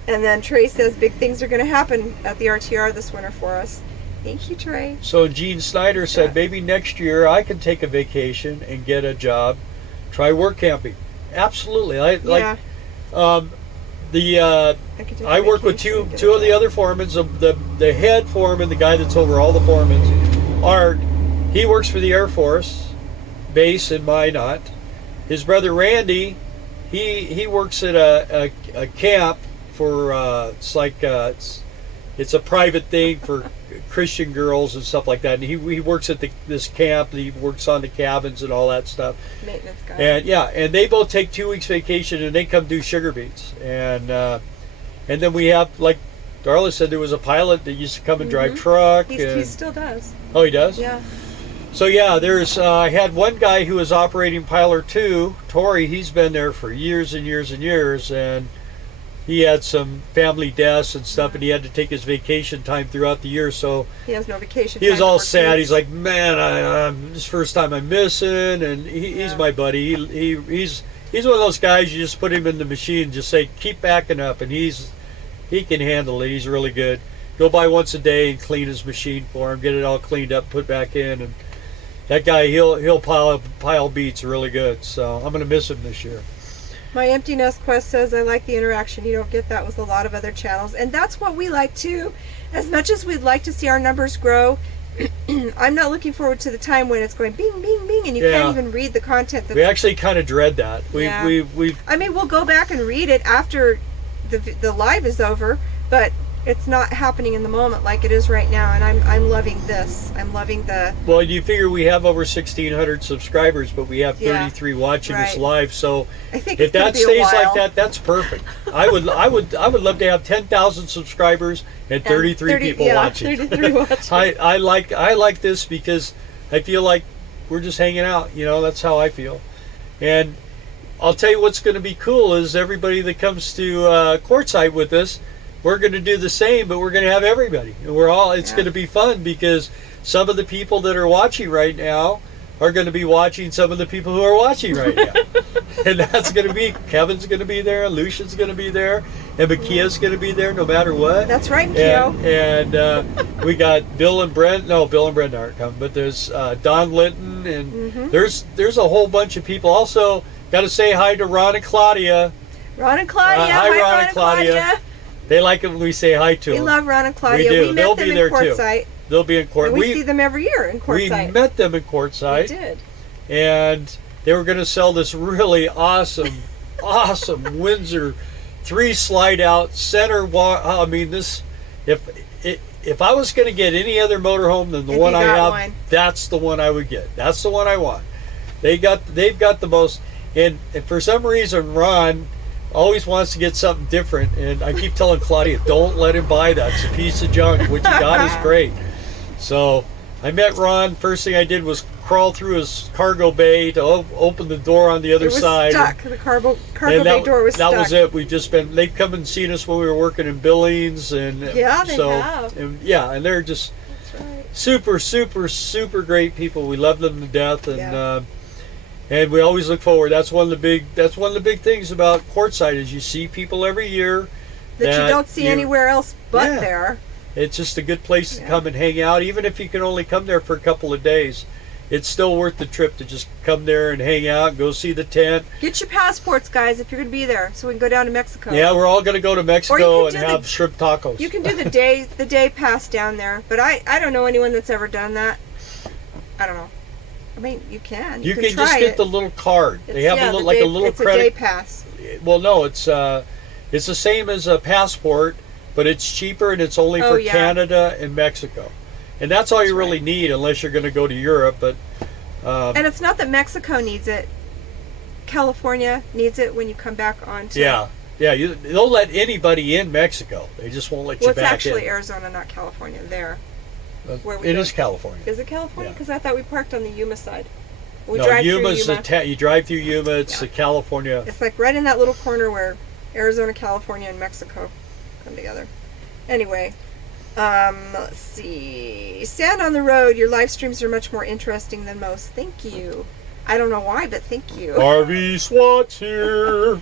And then Trey says big things are going to happen at the RTR this winter for us. Thank you, Trey. So Gene Snyder said, "Maybe next year I can take a vacation and get a job, try work camping." Absolutely. I work with two of the other foremen. The head foreman, the guy that's over all the foremen, he works for the Air Force base in Minot. His brother Randy, he works at a camp for it's a private thing for Christian girls and stuff like that. And he works at this camp. And he works on the cabins and all that stuff. Maintenance guy. And they both take 2 weeks vacation, and they come do sugar beets. And then we have, like Darla said, there was a pilot that used to come and drive truck. He still does. Oh, he does? Yeah. So yeah, there's I had one guy who was operating Piler 2, Tori. He's been there for years and years and years, and he had some family deaths and stuff, and he had to take his vacation time throughout the year. So he has no vacation. He was time all for sad. kids. He's like, "Man, this is the first time I'm missing," and he's my buddy. He's one of those guys you just put him in the machine and just say, "Keep backing up," and he can handle it. He's really good. Go by once a day and clean his machine for him, get it all cleaned up, put back in, and that guy he'll pile beets really good. So I'm gonna miss him this year. My Empty Nest Quest says, "I like the interaction. You don't get that with a lot of other channels." And that's what we like too. As much as we'd like to see our numbers grow, I'm not looking forward to the time when it's going bing, bing, bing, and you can't even read the content. We actually kind of dread that. I mean, we'll go back and read it after the live is over, but it's not happening in the moment like it is right now, and I'm loving this. I'm loving the... Well, you figure we have over 1,600 subscribers, but we have 33 watching us live. So I think if that stays like that, that's perfect. I would love to have 10,000 subscribers and 33 people watching. 33 watching. I like this because I feel like we're just hanging out. That's how I feel. And I'll tell you what's going to be cool is everybody that comes to Quartzsite with us, we're going to do the same, but we're going to have everybody. And it's going to be fun because some of the people that are watching right now are going to be watching some of the people who are watching right now. And that's going to be, Kevin's going to be there, Lucian's going to be there, and Makia's going to be there no matter what. That's right, Makio. And we got Bill and Brent. No, Bill and Brent aren't coming, but there's Don Linton, and there's a whole bunch of people. Also, got to say hi to Ron and Claudia. Ron and Claudia. Hi, Ron and Claudia. They like it when we say hi to them. We love Ron and Claudia. We do. We met They'll them be in there Quartzsite. too. They'll be in Quartzsite. And we see them every year in Quartzsite. We met them in Quartzsite. We did. And they were going to sell this really awesome Windsor 3 slide out center walk. I mean, this if I was going to get any other motorhome than the one I have, that's the one I would get. That's the one I want. They've got the most, and for some reason Ron always wants to get something different, and I keep telling Claudia, don't let him buy that. It's a piece of junk. What you got is great. So I met Ron. First thing I did was crawl through his cargo bay to open the door on the other side. It was stuck. The cargo bay door was stuck. That was it. They've come and seen us when we were working in Billings, and they have. And they're just super, super, super great people. We love them to death, and we always look forward. That's one of the big things about Quartzsite is you see people every year that you don't see anywhere else but there. It's just a good place to come and hang out, even if you can only come there for a couple of days. It's still worth the trip to just come there and hang out, go see the tent. Get your passports, guys, if you're going to be there, so we can go down to Mexico. Yeah, we're all going to go to Mexico and have shrimp tacos. You can do the day pass down there, but I don't know anyone that's ever done that. I don't know. I mean, you can. You can just get the little card. They have a little it's credit. It's a day pass. Well, no, it's the same as a passport, but it's cheaper and it's only for Canada and Mexico. And that's all you really need unless you're going to go to Europe. But and it's not that Mexico needs it. California needs it when you come back onto. They'll let anybody in Mexico. They just won't let you back in. Well, it's actually Arizona, not California. There. It is California. Is it California? Because I thought we parked on the Yuma side. You drive through Yuma. It's California. It's like right in that little corner where Arizona, California, and Mexico come together. Anyway. Let's see. Sand on the road. Your live streams are much more interesting than most. Thank you. I don't know why, but thank you. RV SWAT's here.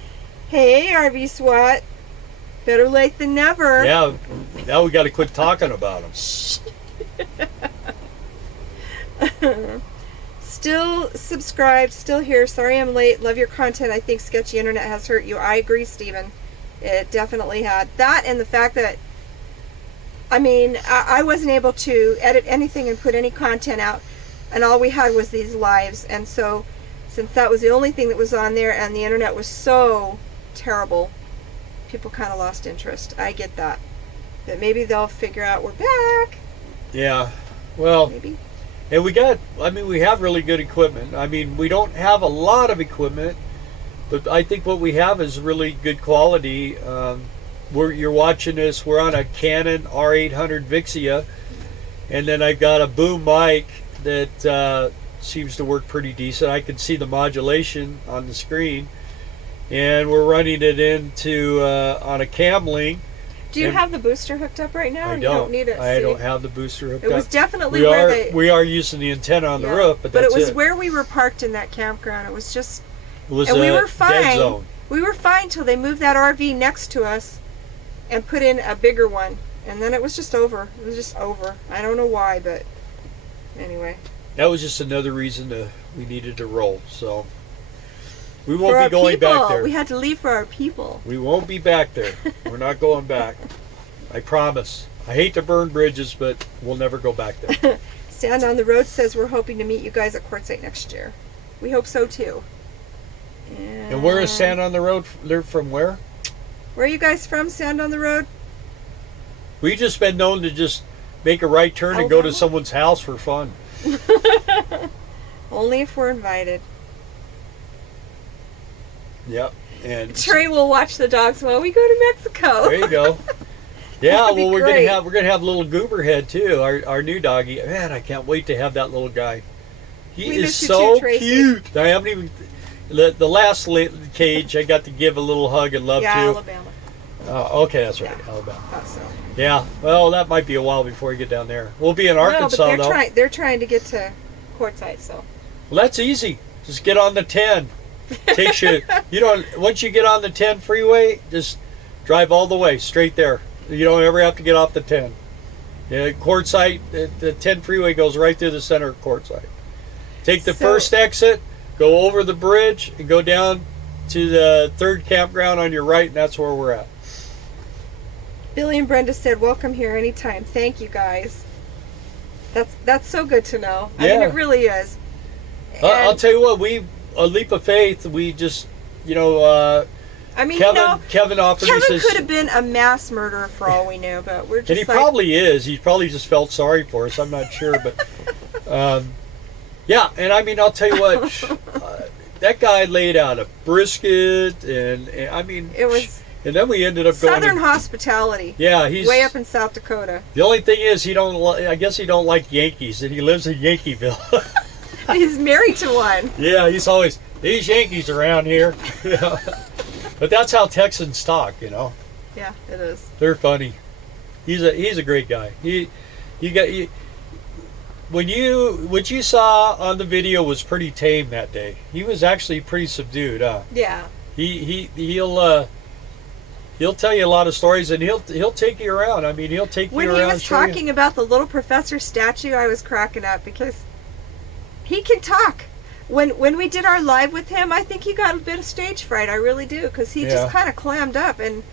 Hey, RV SWAT. Better late than never. Yeah. Now we got to quit talking about them. Still subscribed. Still here. Sorry I'm late. Love your content. I think sketchy internet has hurt you. I agree, Stephen. It definitely had. That and the fact that I wasn't able to edit anything and put any content out, and all we had was these lives. And so, since that was the only thing that was on there and the internet was so terrible, people kind of lost interest. I get that. But maybe they'll figure out we're back. Yeah. Well, maybe. And we have really good equipment. We don't have a lot of equipment, but I think what we have is really good quality. You're watching this. We're on a Canon R800 Vixia, and then I've got a boom mic that seems to work pretty decent. I can see the modulation on the screen, and we're running it into on a cam link. Do you have the booster hooked up right now? I don't. You don't need it. I don't have the booster hooked up. It was definitely we are using the antenna on the roof, but that's it was where we were parked in that campground. It was just. It was and we were fine. Dead zone. We were fine till they moved that RV next to us and put in a bigger one, and then it was just over. It was just over. I don't know why, but anyway. That was just another reason we needed to roll. So we won't be going back there. We had to leave for our people. We won't be back there. We're not going back. I promise. I hate to burn bridges, but we'll never go back there. Sand on the Road says we're hoping to meet you guys at Quartzsite next year. We hope so too. And where is Sand on the Road? They're from where? Where are you guys from, Sand on the Road? We've just been known to just make a right turn and go to someone's house for fun. Only if we're invited. Yep. And Trey will watch the dogs while we go to Mexico. There you go. Yeah, well we're gonna have little Gooberhead too, our new doggy. Man, I can't wait to have that little guy. He is so cute. I haven't even the last cage, I got to give a little hug and love Yeah, to. Alabama. Okay, that's right, Yeah. Alabama. Thought so. Yeah, well, that might be a while before you get down there. We'll be in Arkansas, no, but though. they're trying to get to Quartzsite, so. Well, that's easy. Just get on the 10. Takes you, once you get on the 10 freeway, just drive all the way, straight there. You don't ever have to get off the 10. Yeah, Quartzsite, the 10 freeway goes right through the center of Quartzsite. Take the first exit, go over the bridge, and go down to the third campground on your right, and that's where we're at. Billy and Brenda said, welcome here anytime. Thank you, guys. That's so good to know. I mean, Yeah. it really is. I'll tell you what, a leap of faith, we just, I mean, Kevin offered, Kevin he says, could have been a mass murderer for all we knew, but we're just and he probably is. He probably just felt sorry for us. I'm not sure, but yeah. And I mean, I'll tell you what, that guy laid out a brisket, and I mean, it was. And then we ended up going Southern hospitality. Yeah, he's way up in South Dakota. The only thing is, I guess he don't like Yankees, and he lives in Yankeeville. He's married to one. Yeah, he's always these Yankees around here. Yeah. But that's how Texans talk, Yeah, it is. They're funny. He's a great guy. What you saw on the video was pretty tame that day. He was actually pretty subdued, huh? Yeah. He'll tell you a lot of stories, and he'll take you around. I mean, he'll take you around. When he was talking about the little professor statue, I was cracking up because he can talk. When we did our live with him, I think he got a bit of stage fright. I really do, because he just kind of clammed up, and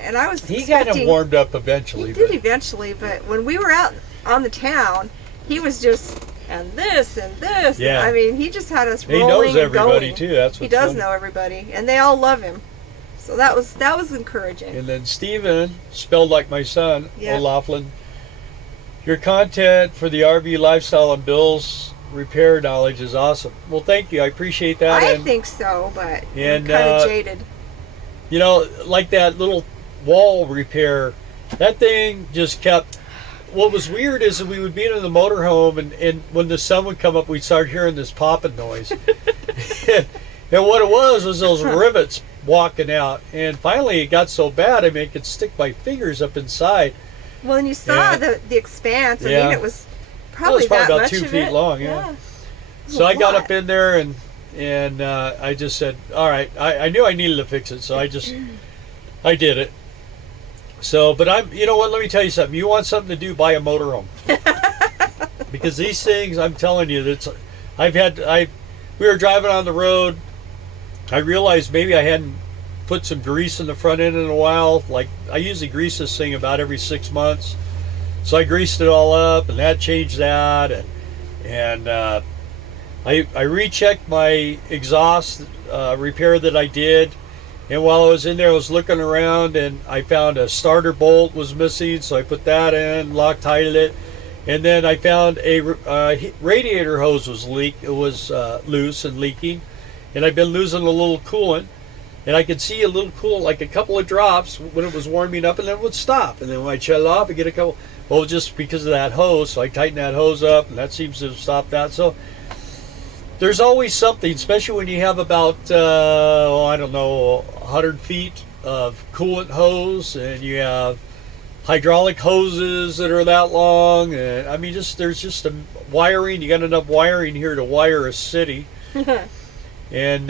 I was. He kind of warmed up eventually. He did eventually, but when we were out on the town, he was just and this and this. Yeah. I mean, he just had us He rolling knows everybody and going. too. That's he what's does funny. know everybody, and they all love him. So that was encouraging. And then Steven, spelled like my son, Yeah. O'Laughlin. Your content for the RV lifestyle and Bill's repair knowledge is awesome. Well, thank you. I appreciate that. I think so, but I'm and, kind of jaded. Like that little wall repair, that thing just kept. What was weird is that we would be in the motorhome, and when the sun would come up, we'd start hearing this popping noise. And what it was those rivets walking out. And finally, it got so bad, I mean, I could stick my fingers up inside. Well, and you saw the expanse. I Yeah. mean, it was probably about much 2 of feet it. long. Yeah. It was So a I got lot. up in there, and I just said, all right, I knew I needed to fix it, so I did it. So, but you know what, let me tell you something. You want something to do, buy a motorhome. Because these things, I'm telling you, we were driving on the road. I realized maybe I hadn't put some grease in the front end in a while. Like, I usually grease this thing about every 6 months. So I greased it all up, and that changed that. And I rechecked my exhaust repair that I did. And while I was in there, I was looking around, and I found a starter bolt was missing. So I put that in, Loctited it. And then I found a radiator hose was leaked. It was loose and leaking. And I've been losing a little coolant, and I could see a little coolant, like a couple of drops when it was warming up, and then it would stop. And then when I shut it off, I get a couple. Well, just because of that hose, so I tightened that hose up, and that seems to have stopped that. So there's always something, especially when you have about 100 feet of coolant hose, and you have hydraulic hoses that are that long, and I mean, there's just a wiring. You got enough wiring here to wire a city. And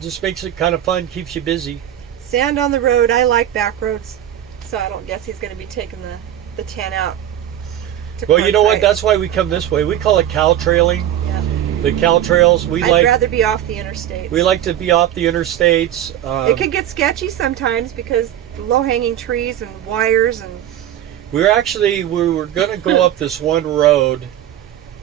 just makes it kind of fun, keeps you busy. Sand on the road. I like back roads, so I don't guess he's going to be taking the 10 out. Well, you know what? That's why we come this way. We call it cow trailing. Yeah. The cow trails. I'd rather be off the interstates. We like to be off the interstates. It could get sketchy sometimes because low-hanging trees and wires and. We were going to go up this one road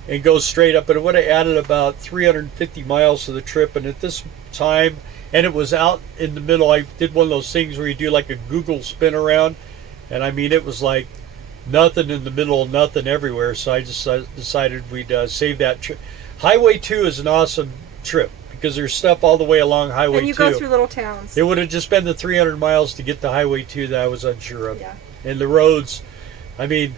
and go straight up, but it would have added about 350 miles to the trip. And at this time, and it was out in the middle, I did one of those things where you do like a Google spin around, and I mean, it was like nothing in the middle, nothing everywhere. So I just decided we'd save that trip. Highway 2 is an awesome trip because there's stuff all the way along Highway 2. And you go through little towns. It would have just been the 300 miles to get to Highway 2 that I was unsure of. Yeah. And the roads, I mean,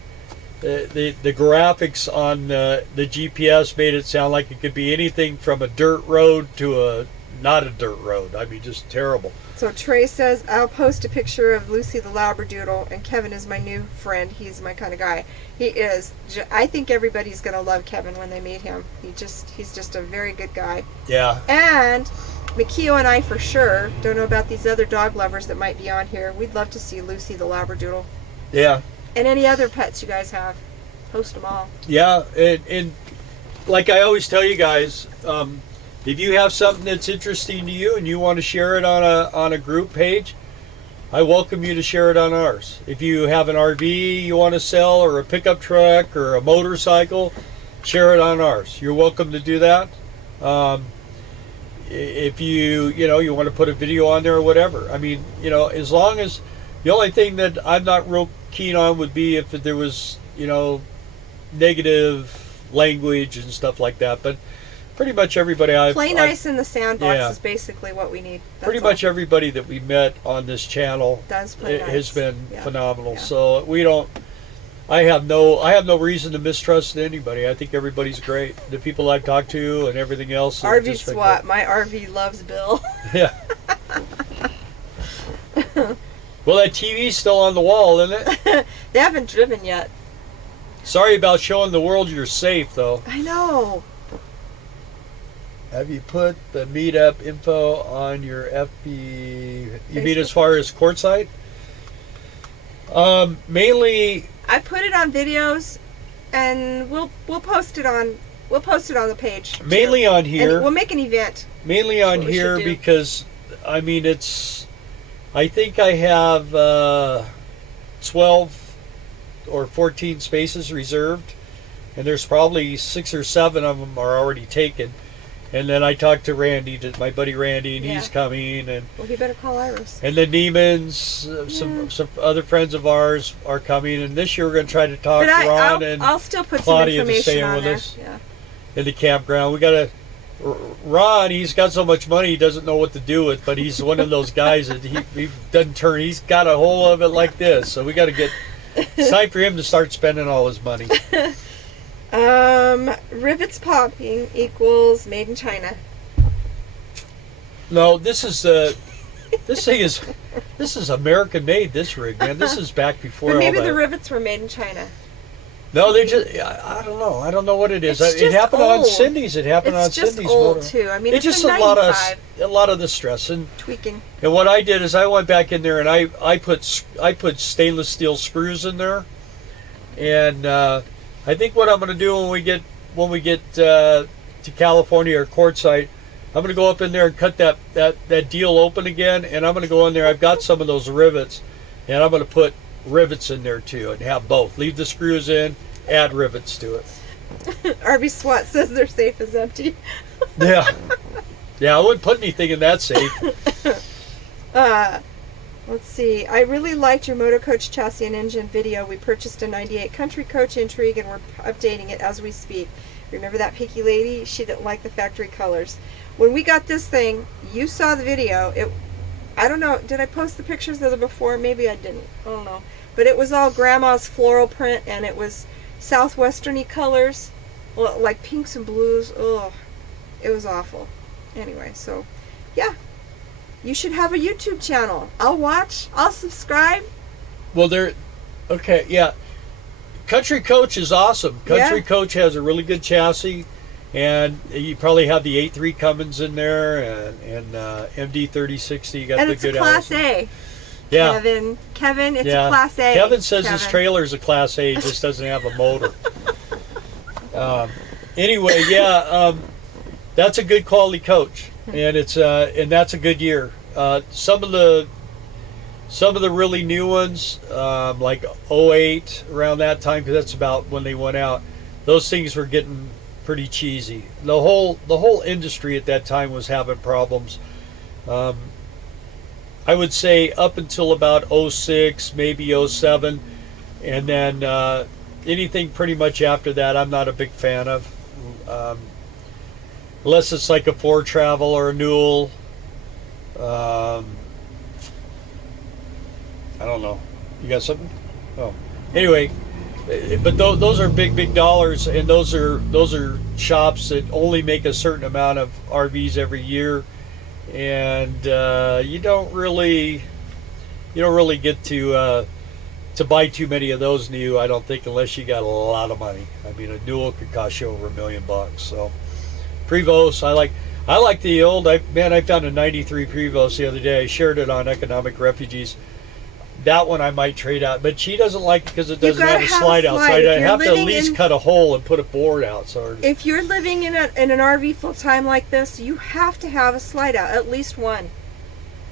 the graphics on the GPS made it sound like it could be anything from a dirt road to a not a dirt road. I mean, just terrible. So Trey says, I'll post a picture of Lucy the Labradoodle, and Kevin is my new friend. He's my kind of guy. He is. I think everybody's going to love Kevin when they meet him. He's just a very good guy. Yeah. And Mikio and I for sure, don't know about these other dog lovers that might be on here. We'd love to see Lucy the Labradoodle. Yeah. And any other pets you guys have. Post them all. Yeah, and like I always tell you guys, if you have something that's interesting to you and you want to share it on a group page, I welcome you to share it on ours. If you have an RV you want to sell, or a pickup truck, or a motorcycle, share it on ours. You're welcome to do that. If you want to put a video on there or whatever. I mean, as long as, the only thing that I'm not real keen on would be if there was, negative language and stuff like that. But pretty much everybody Play nice in the sandbox is basically what we need. That's pretty much everybody that we met on this channel does play nice. Has been phenomenal. Yeah. So we don't. I have no reason to mistrust anybody. I think everybody's great. The people I've talked to and everything else. RV SWAT. My RV loves Bill. Yeah. Well, that TV's still on the wall, isn't it? They haven't driven yet. Sorry about showing the world you're safe, though. I know. Have you put the meetup info on your FB? You mean as far as Quartzsite? Mainly. I put it on videos, and we'll post it on the page. Mainly too. on here. And we'll make an event. Mainly on here because, I mean, I think I have 12 or 14 spaces reserved, and there's probably 6 or 7 of them are already taken. And then I talked to Randy, my buddy Randy, and he's coming. And well, you better call Iris. And the Neiman's, some other friends of ours are coming. And this year we're going to try to talk Ron and I'll still put Claudia some to information stay on with there. us Yeah. in the campground. We got to. Ron, he's got so much money he doesn't know what to do with, but he's one of those guys that he doesn't turn. He's got a whole of it like this, so we got to get. It's time for him to start spending all his money. Rivets popping equals made in China. No, this is this is American made. This rig, man. This is back before. But maybe all that. the rivets were made in China. No, they just. I don't know. I don't know what it is. It's It happened old. on Cindy's. It happened on It's just Cindy's old motor. too. I mean, it's just a a lot of the stress and tweaking. And what I did is I went back in there and I put stainless steel screws in there, and I think what I'm going to do when we get to California or Quartzsite, I'm going to go up in there and cut that deal open again, and I'm going to go in there. I've got some of those rivets, and I'm going to put rivets in there too, and have both. Leave the screws in, add rivets to it. RV SWAT says their safe is empty. Yeah, I wouldn't put anything in that safe. Let's see. I really liked your Moto Coach chassis and engine video. We purchased a 98 Country Coach Intrigue and we're updating it as we speak. Remember that picky lady? She didn't like the factory colors. When we got this thing, you saw the video. I don't know, did I post the pictures of the before? Maybe I didn't. I don't know. But it was all grandma's floral print and it was southwesterny colors, like pinks and blues. Ugh, it was awful. Anyway, so yeah. You should have a YouTube channel. I'll watch. I'll subscribe. Well, okay, yeah. Country Coach is awesome. Country Coach has a really good chassis, and you probably have the 8.3 Cummins in there, and MD 3060. You got and the it's good a Class Allison. A. Yeah, Kevin, it's a Class A. Kevin says his trailer is a Class A. It just doesn't have a motor. Anyway, that's a good quality coach, and and that's a good year. Some of the really new ones, like 08, around that time, because that's about when they went out. Those things were getting pretty cheesy. The whole industry at that time was having problems. I would say up until about 06, maybe 07, and then anything pretty much after that, I'm not a big fan of. Unless it's like a Ford Travel or a Newell. I don't know. You got something? Oh, anyway, but those are big dollars, and those are shops that only make a certain amount of RVs every year, and you don't really get to buy too many of those new, I don't think, unless you got a lot of money. I mean, a dual could cost you over $1 million. So Prevost, I like the old. I found a '93 Prevost the other day. I shared it on Economic Refugees. That one I might trade out, but she doesn't like it because it doesn't have a slide out. So I have to at least cut a hole and put a board out. So if you're living in an RV full time like this, you have to have a slide out, at least one.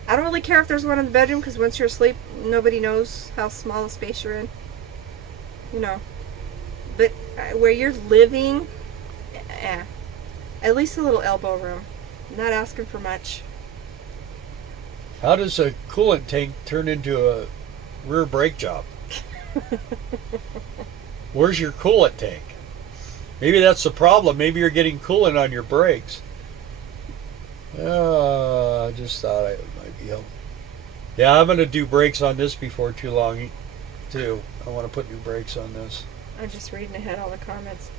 I don't really care if there's one in the bedroom, because once you're asleep, nobody knows how small a space you're in. You know. But where you're living, at least a little elbow room. Not asking for much. How does a coolant tank turn into a rear brake job? Where's your coolant tank? Maybe that's the problem. Maybe you're getting coolant on your brakes. I just thought it might be helpful. Yeah, I'm going to do brakes on this before too long, too. I want to put new brakes on this. I'm just reading ahead all the comments.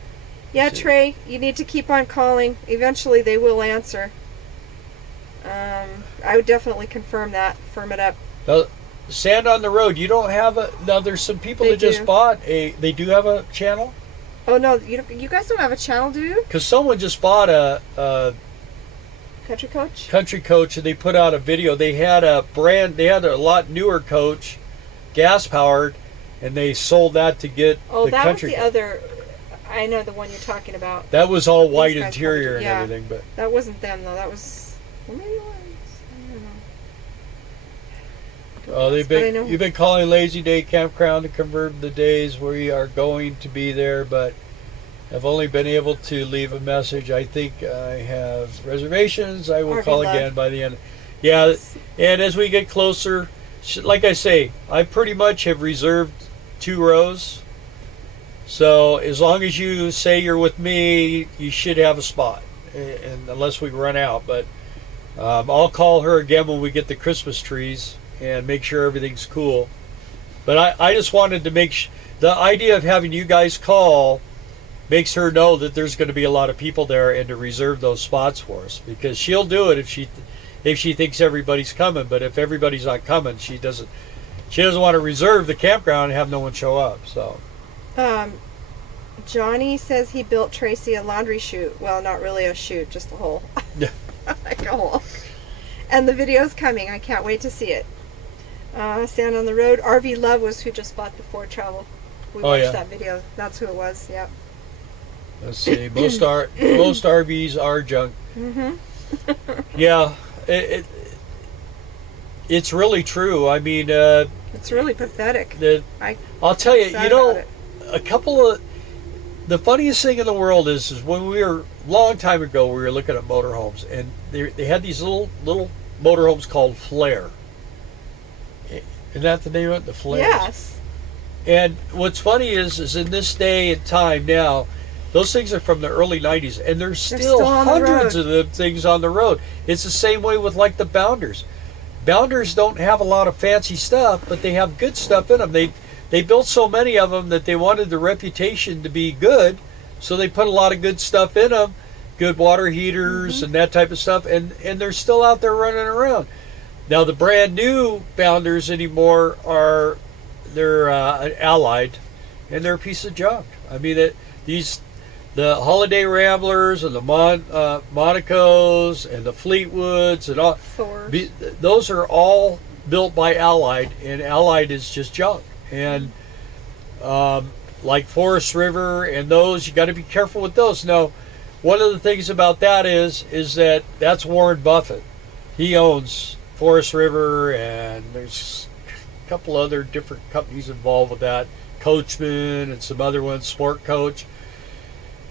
Yeah, Trey, you need to keep on calling. Eventually they will answer. I would definitely confirm that. Firm it up. Sand on the Road, you don't have a... Now, there's some people that just bought a... They do have a channel? Oh, no, you guys don't have a channel, do you? Because someone just bought a Country Coach? Country Coach, and they put out a video. They had a lot newer coach, gas-powered, and they sold that to get the that Country was the other... I know the one you're talking about. That was all white interior and everything, but... That wasn't them, though. That was... Well, maybe it was. I don't know. You've been calling Lazy Day Campground to confirm the days we are going to be there, but I've only been able to leave a message. I think I have reservations. I will call again by the end. Yeah, and as we get closer, like I say, I pretty much have reserved 2 rows. So as long as you say you're with me, you should have a spot, and unless we run out. But I'll call her again when we get the Christmas trees and make sure everything's cool. But I just wanted to make the idea of having you guys call makes her know that there's going to be a lot of people there, and to reserve those spots for us, because she'll do it if she thinks everybody's coming. But if everybody's not coming, she doesn't want to reserve the campground and have no one show up. So Johnny says he built Tracy a laundry chute. Well, not really a chute, just a hole. Yeah. Like a hole. And the video's coming. I can't wait to see it. Stand on the Road. RV Love was who just bought the Ford Travel. We watched that video. That's who it was. Yep. Let's see. Most RVs are junk. Mm-hmm. Yeah, it's really true. I mean, it's really pathetic. I'll tell you. You know, a couple of the funniest thing in the world is when we were long time ago, we were looking at motorhomes, and they had these little motorhomes called Flare. Isn't that the name of it? The Flares? Yes. And what's funny is in this day and time now, those things are from the early 90s, and there's still hundreds of the things on the road. It's the same way with like the Bounders. Bounders don't have a lot of fancy stuff, but they have good stuff in them. They built so many of them that they wanted the reputation to be good, so they put a lot of good stuff in them, good water heaters and that type of stuff, and they're still out there running around. Now the brand new Bounders anymore they're Allied, and they're a piece of junk. I mean, the Holiday Ramblers and the Monacos and the Fleetwoods and all, those are all built by Allied, and Allied is just junk. And like Forest River and those, you got to be careful with those. Now, one of the things about that is that's Warren Buffett. He owns Forest River, and there's a couple other different companies involved with that, Coachman and some other ones, Sport Coach.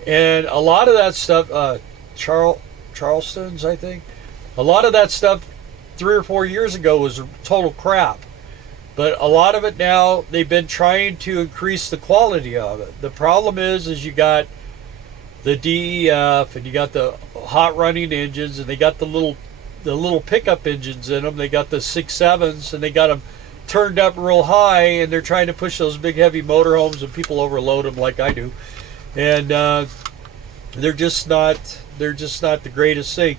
And a lot of that stuff, Charleston's, I think, a lot of that stuff 3 or 4 years ago was total crap. But a lot of it now, they've been trying to increase the quality of it. The problem is you got the DEF, and you got the hot running engines, and they got the little pickup engines in them. They got the 6.7s, and they got them turned up real high, and they're trying to push those big heavy motorhomes, and people overload them like I do. And they're just not the greatest thing.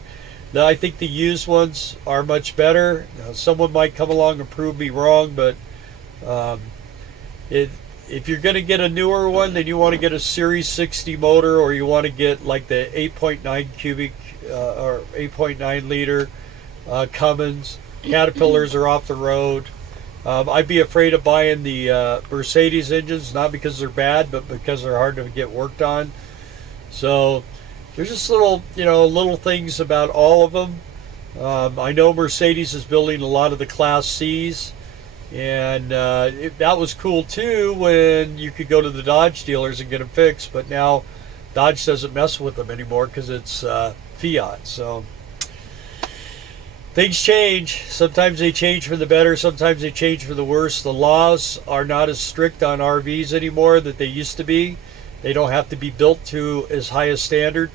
I think the used ones are much better. Someone might come along and prove me wrong, but um, if you're going to get a newer one, then you want to get a Series 60 motor, or you want to get like the 8.9 cubic or 8.9 liter Cummins. Caterpillars are off the road. I'd be afraid of buying the Mercedes engines, not because they're bad, but because they're hard to get worked on. So there's just little things about all of them. I know Mercedes is building a lot of the Class C's, and that was cool too when you could go to the Dodge dealers and get them fixed. But now Dodge doesn't mess with them anymore because it's Fiat. So things change. Sometimes they change for the better, sometimes they change for the worse. The laws are not as strict on RVs anymore that they used to be. They don't have to be built to as high a standard.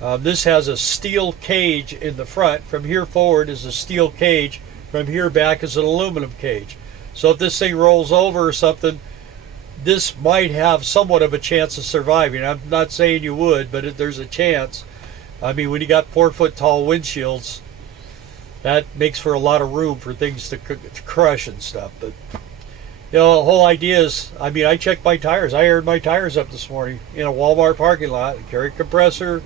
This has a steel cage in the front. From here forward is a steel cage. From here back is an aluminum cage. So if this thing rolls over or something, this might have somewhat of a chance of surviving. I'm not saying you would, but there's a chance. I mean, when you got 4-foot tall windshields, that makes for a lot of room for things to crush and stuff. But the whole idea is, I mean, I checked my tires. I aired my tires up this morning in a Walmart parking lot. I carry a compressor,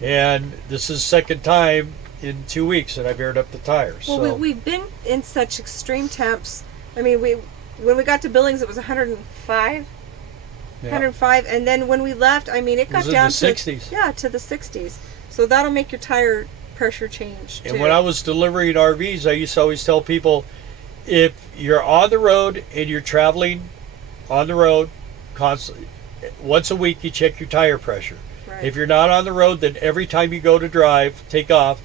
and this is the second time in 2 weeks that I've aired up the tires. Well, so we've been in such extreme temps. I mean, when we got to Billings, it was 105. yeah. 105, and then when we left, I mean, it got was in down the to 60s. Yeah, to the 60s. So that'll make your tire pressure change too. And when I was delivering RVs, I used to always tell people, if you're on the road and you're traveling on the road constantly, once a week you check your tire pressure. Right. If you're not on the road, then every time you go to drive, take off,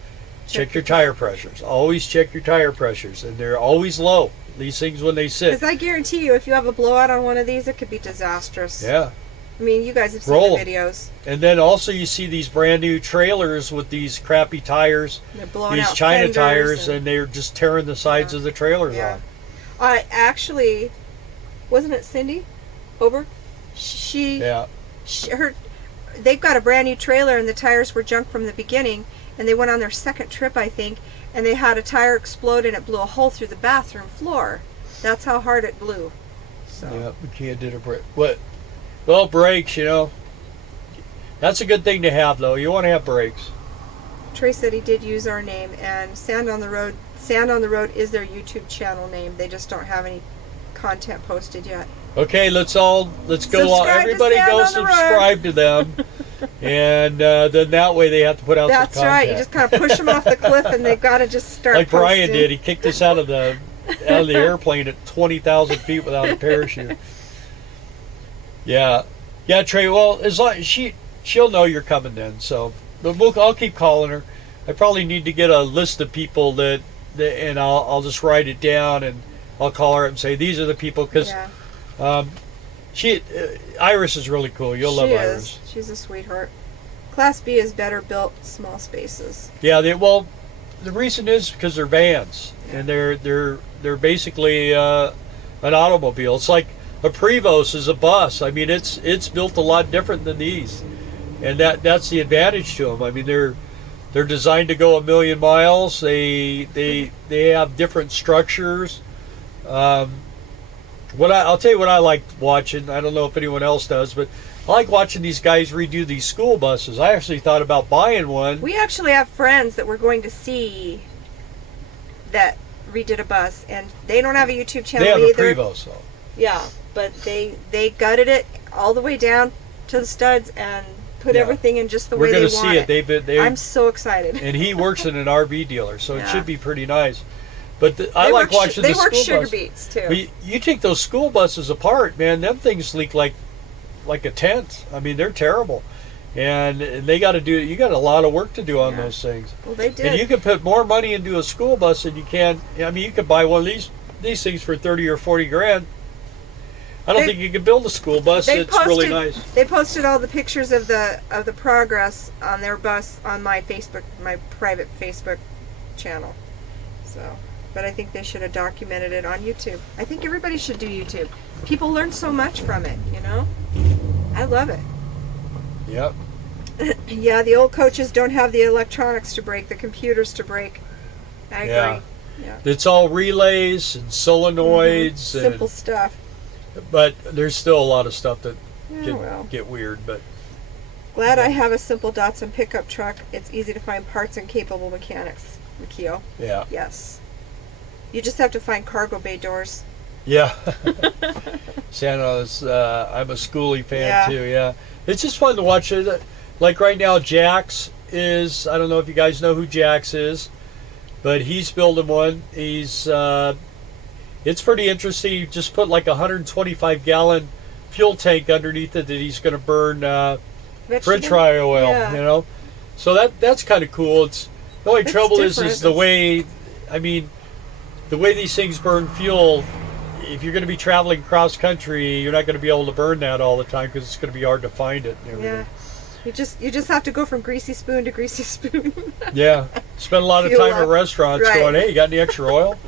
check your tire pressures. Always check your tire pressures, and they're always low. These things when they sit. Because I guarantee you, if you have a blowout on one of these, it could be disastrous. Yeah. I mean, you guys have seen Roll. the videos. And then also you see these brand new trailers with these crappy tires, They're blowing these out China fenders tires, and they're just tearing the sides Yeah. of the trailers Yeah. off. Actually, wasn't it Cindy? Over? She, Yeah. they've got a brand new trailer, and the tires were junk from the beginning, and they went on their second trip, I think, and they had a tire explode, and it blew a hole through the bathroom floor. That's how hard it blew. So. Yeah, we can't do the brake. What? Well, brakes, That's a good thing to have, though. You want to have brakes. Trey said he did use our name, and Sand on the Road is their YouTube channel name. They just don't have any content posted yet. Okay, let's go. Subscribe to Everybody Sand go on the subscribe to them, and then that way they have to put out That's some content. right. You just kind of push them off the cliff, and they've got to just start. Like Brian posting. did. He kicked us out of the airplane at 20,000 feet without a parachute. Yeah, Trey. Well, as long she'll know you're coming then. So, but I'll keep calling her. I probably need to get a list of people and I'll just write it down, and I'll call her up and say these are the people, because Iris is really cool. You'll love Iris. She's a sweetheart. Class B is better built, small spaces. Yeah. The reason is because they're vans, and they're basically an automobile. It's like a Prevost is a bus. I mean, it's built a lot different than these, and that's the advantage to them. I mean, they're designed to go 1,000,000 miles. They have different structures. I'll tell you what I like watching. I don't know if anyone else does, but I like watching these guys redo these school buses. I actually thought about buying one. We actually have friends that we're going to see that redid a bus, and they don't have a YouTube channel They have either. a Prevost, though. Yeah, but they gutted it all the way down to the studs and put everything in just the way they want it. We're going to see it. I'm so excited. And he works in an RV dealer, so it Yeah. should be pretty nice. But I like watching the school buses. They work sugar beets too. But you take those school buses apart, man. Them things leak like a tent. I mean, they're terrible, and they got to do. You got a lot of work to do on those things. Well, they did. And you can put more money into a school bus than you can. I mean, you could buy one of these things for 30 or 40 grand. I don't think you can build a school bus that's really nice. They posted all the pictures of the progress on their bus on my private Facebook channel. So, but I think they should have documented it on YouTube. I think everybody should do YouTube. People learn so much from it, I love it. Yep. Yeah, the old coaches don't have the electronics to break, the computers to break. I agree. Yeah. Yeah. It's all relays and solenoids. Simple stuff. But there's still a lot of stuff that Yeah, can well. get weird. But Glad I have a simple Datsun pickup truck. It's easy to find parts and capable mechanics. Mikio. yeah. Yes. You just have to find cargo bay doors. Yeah. Santa's, I'm a Schoolie fan Yeah. too, yeah. It's just fun to watch it. Like right now, Jax is, I don't know if you guys know who Jax is, but he's building one. He's, it's pretty interesting. He just put like a 125-gallon fuel tank underneath it that he's going to burn French Vegetable? fry oil, Yeah. you know? So that's kind of cool. It's the only It's trouble is different. the way, I mean, the way these things burn fuel. If you're going to be traveling cross country, you're not going to be able to burn that all the time because it's going to be hard to find it and everything. Yeah. You just have to go from greasy spoon to greasy spoon. Yeah. Spend a lot of Fuel time up. at restaurants Right. going, hey, you got any extra oil?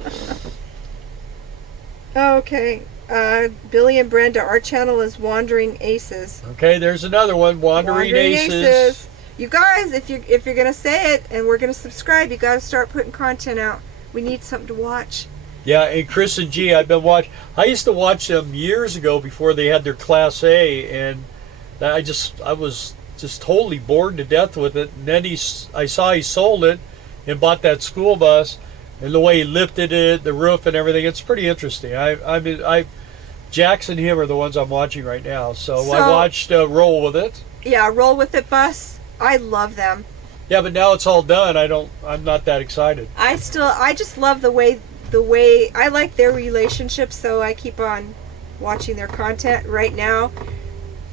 Okay. Billy and Brenda, our channel is Wandering Aces. Okay, there's another one, Wandering Aces. You guys, if you're gonna say it and we're gonna subscribe, you gotta start putting content out. We need something to watch. Yeah, and Chris and G, I've been watching. I used to watch them years ago before they had their Class A, and I was just totally bored to death with it. And then I saw he sold it and bought that school bus, and the way he lifted it, the roof and everything, it's pretty interesting. Jax and him are the ones I'm watching right now. So I watched Roll With It. Yeah, Roll With It bus. I love them. Yeah, but now it's all done. I'm not that excited. I just love the way I like their relationship, so I keep on watching their content. Right now,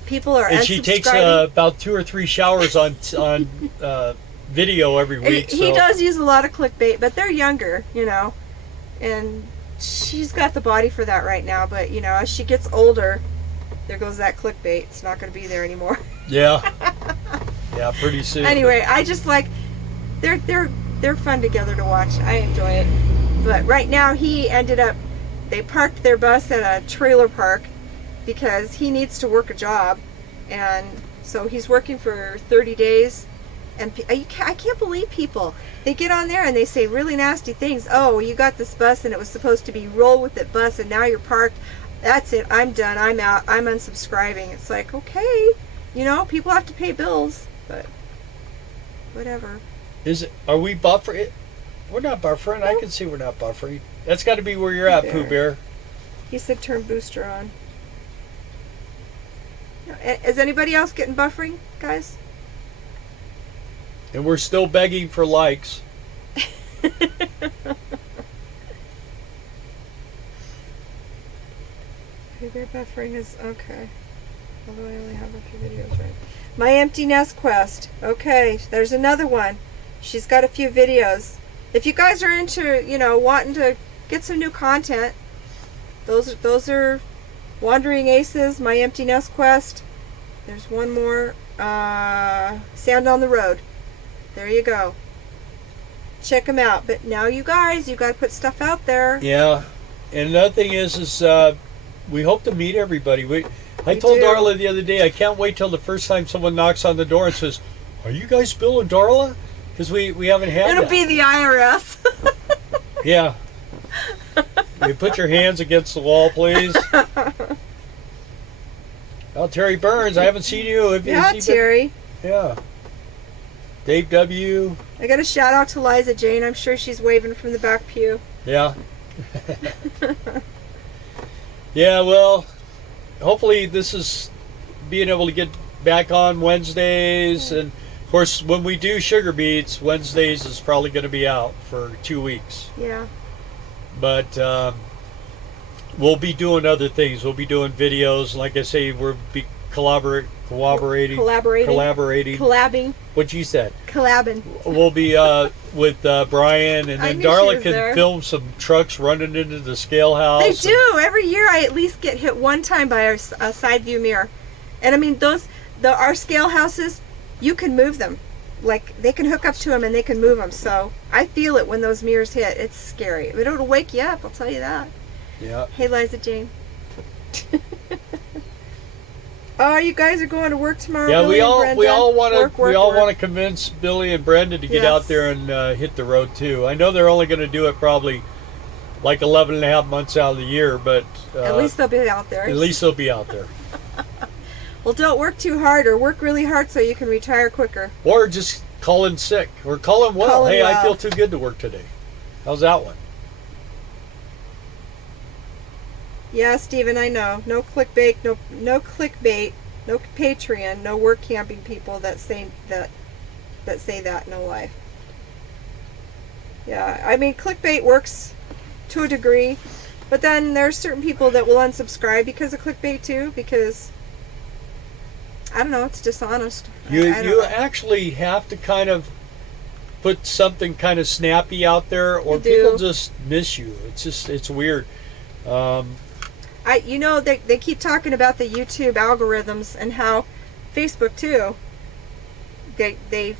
people are And she takes unsubscribing. about 2 or 3 showers on video every week. He so. does use a lot of clickbait, but they're younger, and she's got the body for that right now. But as she gets older, there goes that clickbait. It's not going to be there anymore. Yeah. Yeah, pretty soon. Anyway, I just like they're fun together to watch. I enjoy it. But right now they parked their bus at a trailer park because he needs to work a job, and so he's working for 30 days. And I can't believe people. They get on there and they say really nasty things. Oh, you got this bus and it was supposed to be Roll With It bus, and now you're parked. That's it. I'm done. I'm out. I'm unsubscribing. It's like, okay, people have to pay bills, but whatever. Are we buffering? We're not buffering. I can see we're not buffering. That's got to be where you're at, Pooh Bear. He said turn booster on. Is anybody else getting buffering, guys? And we're still begging for likes. Their buffering is okay. Although I only have a few videos, right? My Empty Nest Quest. Okay, there's another one. She's got a few videos. If you guys are into, wanting to get some new content, those are Wandering Aces, My Empty Nest Quest. There's one more, Sand on the Road. There you go. Check them out. But now you guys, you got to put stuff out there. Yeah. And another thing is we hope to meet everybody. I told do. Darla the other day, I can't wait till the first time someone knocks on the door and says, "Are you guys Bill and Darla?" Because we haven't had It'll that. be the IRS. Yeah. You put your hands against the wall, please. Oh, Terry Burns, I haven't seen you. Yeah, Terry. Yeah. Dave W. I got a shout out to Liza Jane. I'm sure she's waving from the back pew. Yeah. Yeah, well, hopefully this is being able to get back on Wednesdays. And, of course, when we do Sugar Beets, Wednesdays is probably going to be out for 2 weeks. Yeah. But we'll be doing other things. We'll be doing videos. Like I say, we'll be collaborating. Collabing. What you said. Collabing. We'll be with Brian, and I then knew she Darla was can there. film some trucks running into the scale house. They do. Every year I at least get hit one time by a side view mirror. And I mean, our scale houses, you can move them. Like, they can hook up to them and they can move them. So I feel it when those mirrors hit. It's scary. But it'll wake you up, I'll tell you that. Yeah. Hey, Liza Jane. Oh, you guys are going to work tomorrow. Yeah, Billy and Brenda? we all want Work, to we all work. want to convince Billy and Brenda to get out Yes. there and hit the road too. I know they're only going to do it probably like 11 and a half months out of the year, but At least they'll be out there. at least they'll be out there. Well, don't work too hard, or work really hard so you can retire quicker. Or just call in sick, or call in well. Call in Hey, I well. feel too good to work today. How's that one? Yeah, Steven, I know. No clickbait, no clickbait, no Patreon, no work camping people that say that no life. Yeah, I mean clickbait works to a degree, but then there's certain people that will unsubscribe because of clickbait too, because I don't know, it's dishonest. I You don't know. actually have to kind of put something kind of snappy out there, or You do. people just miss you. It's weird. They keep talking about the YouTube algorithms and how Facebook too. They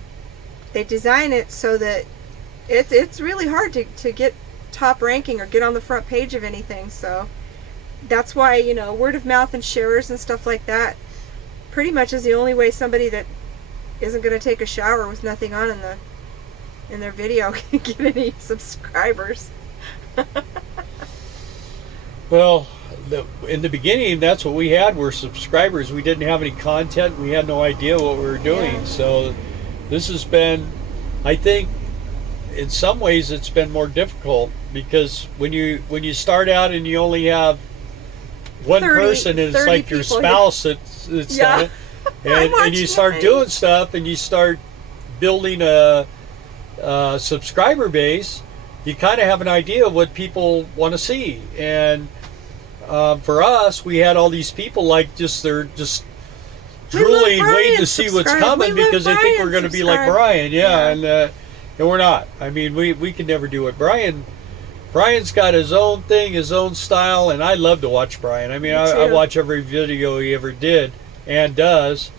design it so that it's really hard to get top ranking or get on the front page of anything. So that's why word of mouth and sharers and stuff like that pretty much is the only way somebody that isn't going to take a shower with nothing on in their video can get any subscribers. Well, in the beginning, that's what we had were subscribers. We didn't have any content. We had no idea what we were doing. Yeah. So this has been, I think, in some ways, it's been more difficult because when you start out and you only have one 30 person and it's 30 like your people. spouse that's Yeah. done it, I'm and you watching start mine. doing stuff and you start building a subscriber base, you kind of have an idea of what people want to see. And for us, we had all these people they're just We love drooling, Brian, waiting to see what's subscribe. coming We love because they think Brian, we're going to be like subscribe. Brian. Yeah. And we're not. I mean, we can never do it. Brian's got his own thing, his own style, and I love to watch Brian. I mean, Me I too. watch every video he ever did and does.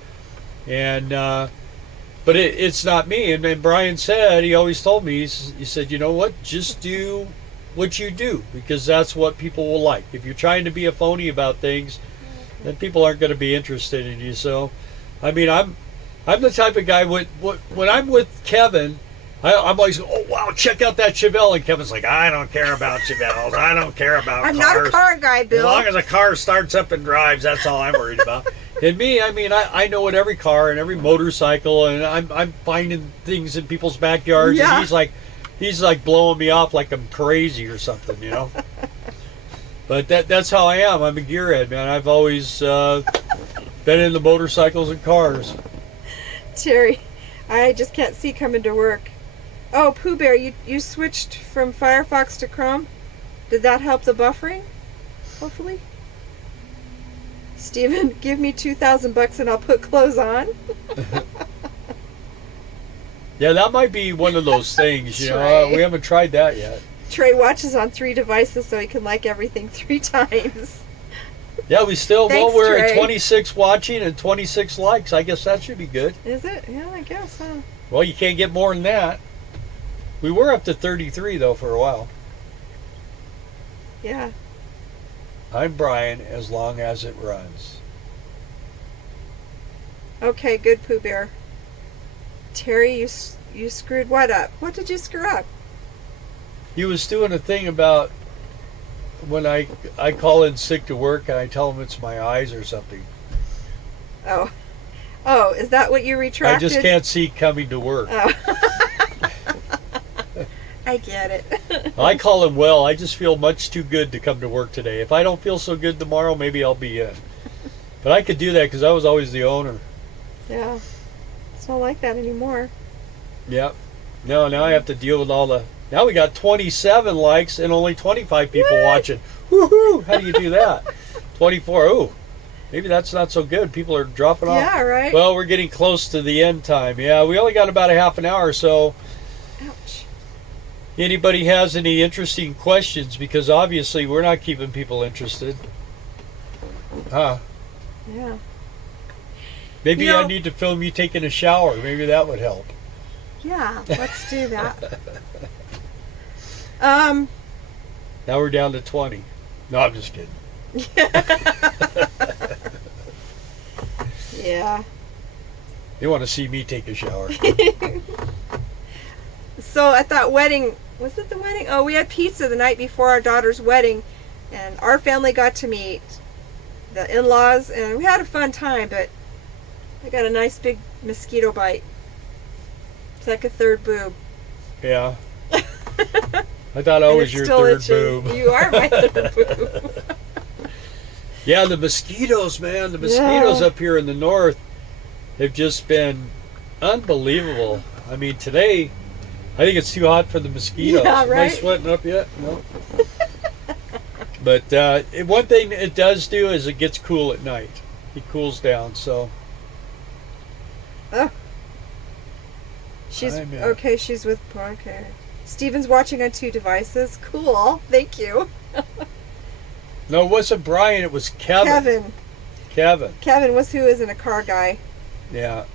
And but it's not me. And Brian said, he always told me, he said, you know what, just do what you do because that's what people will like. If you're trying to be a phony about things, then people aren't going to be interested in you. So, I mean, I'm the type of guy when I'm with Kevin, I'm always, oh wow, check out that Chevelle, and Kevin's like, I don't care about Chevelles, I don't care about I'm cars. not a car guy, As Bill. long as a car starts up and drives, that's all I'm worried about. And me, I mean, I know what every car and every motorcycle, and I'm finding things in people's backyards, Yeah. and he's like blowing me off like I'm crazy or something, you know. But that's how I am. I'm a gearhead, man. I've always been into motorcycles and cars. Terry, I just can't see coming to work. Oh, Pooh Bear, you switched from Firefox to Chrome? Did that help the buffering? Hopefully. Steven, give me $2,000 and I'll put clothes on. Yeah, that might be one of those things, you know. Trey. We haven't tried that yet. Trey watches on 3 devices so he can like everything 3 times. Yeah, we still, Thanks, we're at Trey. 26 watching and 26 likes. I guess that should be good. Is it? Yeah, I guess, huh? Well, you can't get more than that. We were up to 33, though, for a while. Yeah. I'm Brian, as long as it runs. Okay, good, Pooh Bear. Terry, you screwed what up? What did you screw up? He was doing a thing about when I call in sick to work and I tell him it's my eyes or something. Oh. Oh, is that what you retracted? I just can't see coming to work. Oh. I get it. I call him well. I just feel much too good to come to work today. If I don't feel so good tomorrow, maybe I'll be in. But I could do that because I was always the owner. Yeah. It's not like that anymore. Yep. No, now I have to deal with all the... Now we got 27 likes and only 25 people What? watching. Woohoo! How do you do that? 24. Ooh, maybe that's not so good. People are dropping off. Yeah, right? Well, we're getting close to the end time. Yeah, we only got about a half an hour, so Ouch. anybody has any interesting questions, because obviously we're not keeping people interested. Huh. Yeah. Maybe You know- I need to film you taking a shower. Maybe that would help. Yeah, let's do that. Now we're down to 20. No, I'm just kidding. Yeah. They want to see me take a shower. So at that wedding, was it the wedding? Oh, we had pizza the night before our daughter's wedding, and our family got to meet the in-laws, and we had a fun time, but I got a nice big mosquito bite. It's like a third boob. Yeah. I thought I And was it your still third itches. boob. You are my third boob. Yeah, the mosquitoes, man. The mosquitoes up here in the north have just been unbelievable. I mean, today, I think it's too hot for the mosquitoes. Yeah, Am I right? sweating up yet? No. But one thing it does do is it gets cool at night. It cools down, so. Oh. She's okay. She's with okay. Steven's watching on 2 devices. Cool. Thank you. No, it wasn't Brian. It was Kevin. Kevin was who isn't a car guy. Yeah.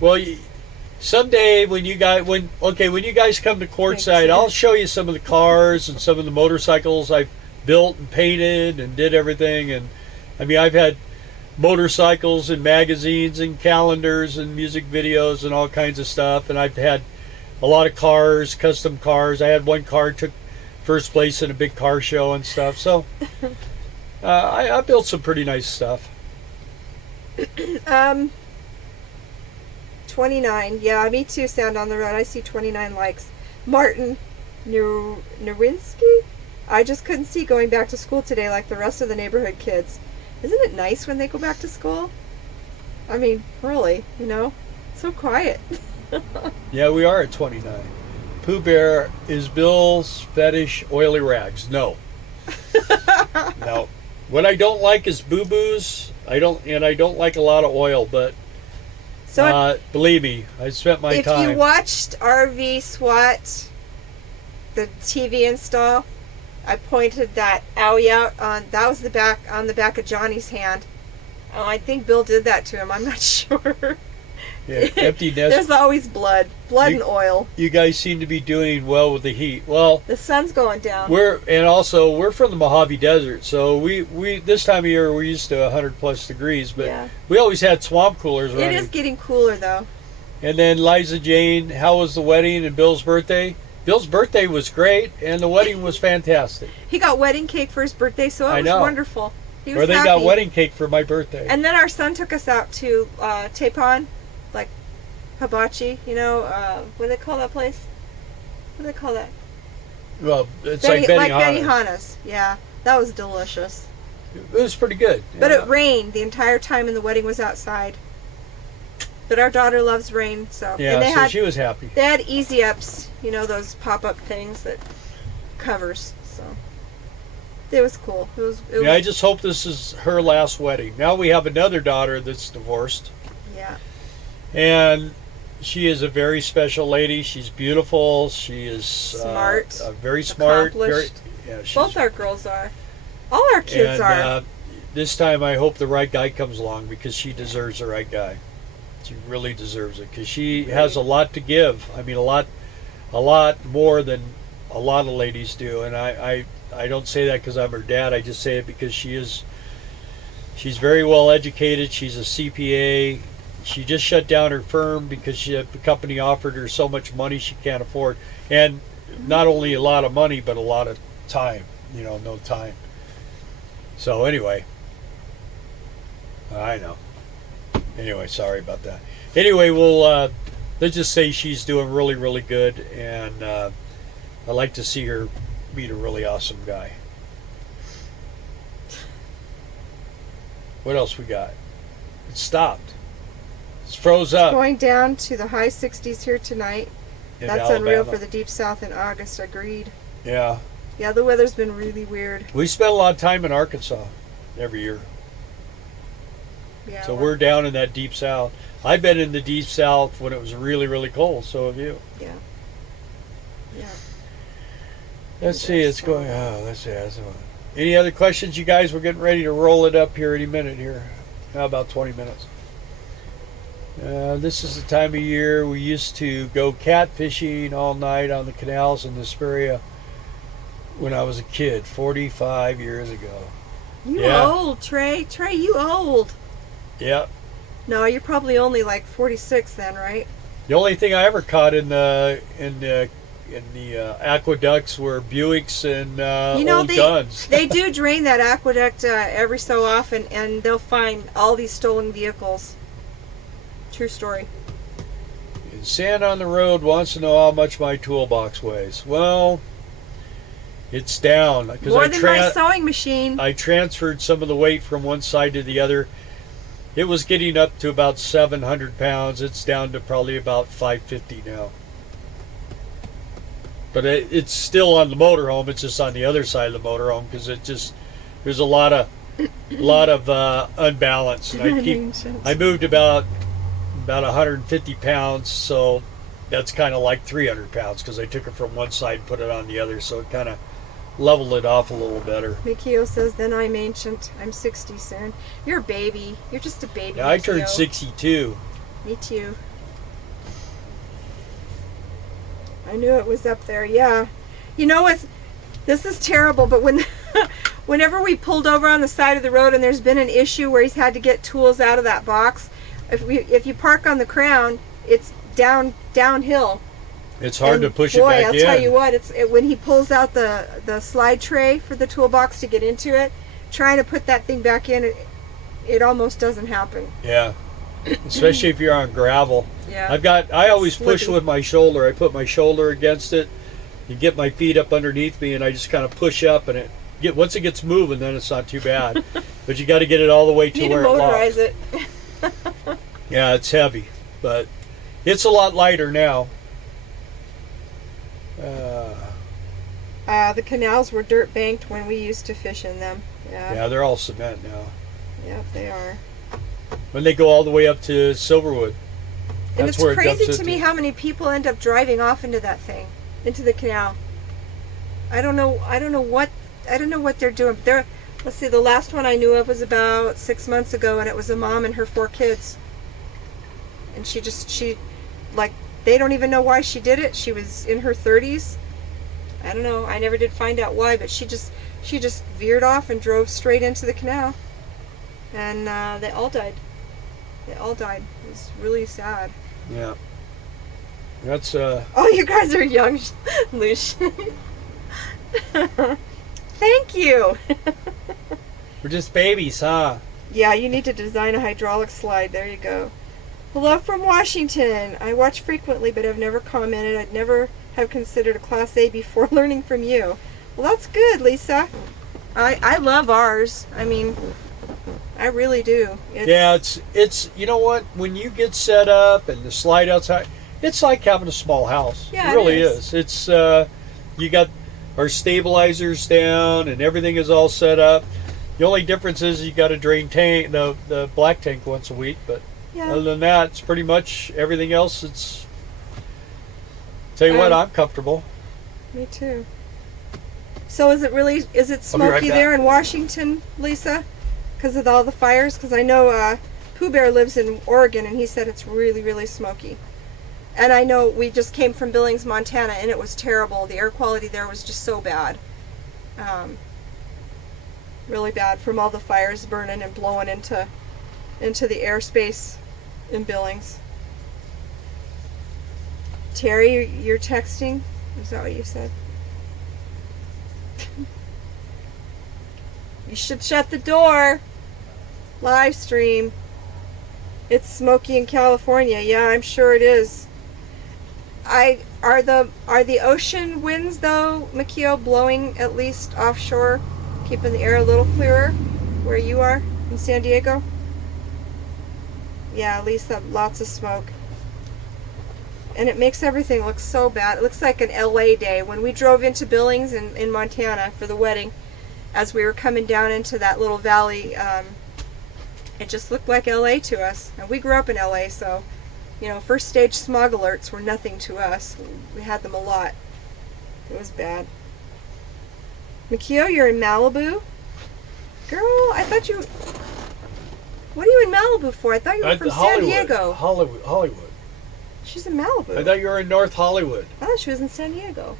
Well, someday when you guys when you guys come to Quartzsite, I'll show you some of the cars and some of the motorcycles I've built and painted and did everything. And I mean, I've had motorcycles and magazines and calendars and music videos and all kinds of stuff. And I've had a lot of cars, custom cars. I had one car took first place in a big car show and stuff. So I built some pretty nice stuff. 29. Yeah, me too. Sound on the road. I see 29 likes. Martin Nowinski. I just couldn't see going back to school today like the rest of the neighborhood kids. Isn't it nice when they go back to school? I mean, really, so quiet. Yeah, we are at 29. Pooh Bear is Bill's fetish oily rags. No. No. What I don't like is boo-boos. I don't like a lot of oil, but so believe me, I spent my time. If you watched RV SWAT, the TV install, I pointed that owie out on, that was on the back of Johnny's hand. Oh, I think Bill did that to him. I'm not sure. Yeah, empty nest. There's always blood and oil. You guys seem to be doing well with the heat. Well, the sun's going down. We're from the Mojave Desert, so we this time of year we're used to 100+ degrees, but we always had swamp coolers running. It is getting cooler though. And then Liza Jane, how was the wedding and Bill's birthday? Bill's birthday was great, and the wedding was fantastic. He got wedding cake for his birthday, so it was wonderful. He was happy. Got wedding cake for my birthday. And then our son took us out to Tepon, like hibachi, what do they call that place? What do they call that? Well, it's like Benihana's. Yeah, that was delicious. It was pretty good. But it rained the entire time, and the wedding was outside. But our daughter loves rain, so so she was happy. They had easy ups, those pop-up things that covers. So it was cool. It was I just hope this is her last wedding. Now we have another daughter that's divorced. Yeah. And she is a very special lady. She's beautiful. She is smart, very smart. Accomplished. Both our girls are. All our kids are. This time I hope the right guy comes along because she deserves the right guy. She really deserves it because she has a lot to give. I mean, a lot more than a lot of ladies do. And I don't say that because I'm her dad. I just say it because she's very well educated. She's a CPA. She just shut down her firm because the company offered her so much money she can't afford. And not only a lot of money, but a lot of time. No time. So anyway, I know. Anyway, sorry about that. Anyway, let's just say she's doing really, really good, and I'd like to see her meet a really awesome guy. What else we got? It stopped. It's froze up. It's going down to the high 60s here tonight. That's Alabama. Unreal for the deep south in August. Agreed. Yeah. Yeah, the weather's been really weird. We spent a lot of time in Arkansas every year. Yeah, so we're down in that deep south. I've been in the deep south when it was really, really cold. So have you. Yeah. Yeah. Let's see. It's going. Let's see. Any other questions, you guys? We're getting ready to roll it up here any minute here. How about 20 minutes? This is the time of year we used to go catfishing all night on the canals in this area when I was a kid, 45 years ago. You old, Trey. Trey, you old. Yep. No, you're probably only like 46 then, right? The only thing I ever caught in the aqueducts were Buicks and old guns. they do drain that aqueduct every so often, and they'll find all these stolen vehicles. True story. And Sand on the Road wants to know how much my toolbox weighs. Well, it's down because More than my sewing machine. I transferred some of the weight from one side to the other. It was getting up to about 700 pounds. It's down to probably about 550 now. But it's still on the motorhome. It's just on the other side of the motorhome because there's a lot of unbalance. And I moved about 150 pounds, so that's kind of like 300 pounds because I took it from one side and put it on the other, so it kind of leveled it off a little better. Mikio says, then I'm ancient. I'm 60 soon. You're a baby. You're just a baby. Yeah, I turned 62. Me too. I knew it was up there. Yeah. You know what? This is terrible, but whenever we pulled over on the side of the road and there's been an issue where he's had to get tools out of that box, if you park on the Crown, it's downhill. It's hard to push it boy, back I'll in. tell you what, when he pulls out the slide tray for the toolbox to get into it, trying to put that thing back in, it almost doesn't happen. Yeah, especially if you're on gravel. Yeah. I always push slippy. with my shoulder. I put my shoulder against it, you get my feet up underneath me, and I just kind of push up, and once it gets moving, then it's not too bad. But you got to get it all the way to Need where to it locks. motorize it. Yeah, it's heavy, but it's a lot lighter now. The canals were dirt banked when we used to fish in them. Yeah, they're all cement now. Yep, they are. When they go all the way up to Silverwood. And That's it's where it crazy dumps to me into. how many people end up driving off into that thing, into the canal. I don't know what they're doing. Let's see, the last one I knew of was about 6 months ago, and it was a mom and her 4 kids. And she they don't even know why she did it. She was in her 30s. I don't know. I never did find out why, but she just veered off and drove straight into the canal. And they all died. They all died. It was really sad. Yeah. That's Oh, you guys are young, Lucian. Thank you. we're just babies, huh? Yeah, you need to design a hydraulic slide. There you go. Hello from Washington. I watch frequently, but have never commented. I'd never have considered a Class A before learning from you. Well, that's good, Lisa. I love ours. I mean, I really do. It's you know what? When you get set up and the slide outside, it's like having a small house. Yeah, it really it is. It's you got our stabilizers down and everything is all set up. The only difference is you got to drain the black tank once a week, but Yeah. other than that, it's pretty much everything else. It's tell you what, I'm comfortable. Me too. So is it I'll be right smoky back. there in Washington, Lisa? Because of all the fires? Because I know Pooh Bear lives in Oregon, and he said it's really, really smoky. And I know we just came from Billings, Montana, and it was terrible. The air quality there was just so bad. Really bad from all the fires burning and blowing into the airspace in Billings. Terry, you're texting? Is that what you said? You should shut the door. Live stream. It's smoky in California. Yeah, I'm sure it is. Are the ocean winds though, Mikio, blowing at least offshore, keeping the air a little clearer where you are in San Diego? Yeah, at least lots of smoke. And it makes everything look so bad. It looks like an LA day. When we drove into Billings in Montana for the wedding, as we were coming down into that little valley, it just looked like LA to us. And we grew up in LA, so, you know, first stage smog alerts were nothing to us. We had them a lot. It was bad. Mikio, you're in Malibu? Girl, I thought you... What are you in Malibu for? I thought you were from San Diego. Hollywood. She's in Malibu. I thought you were in North Hollywood. I thought she was in San Diego.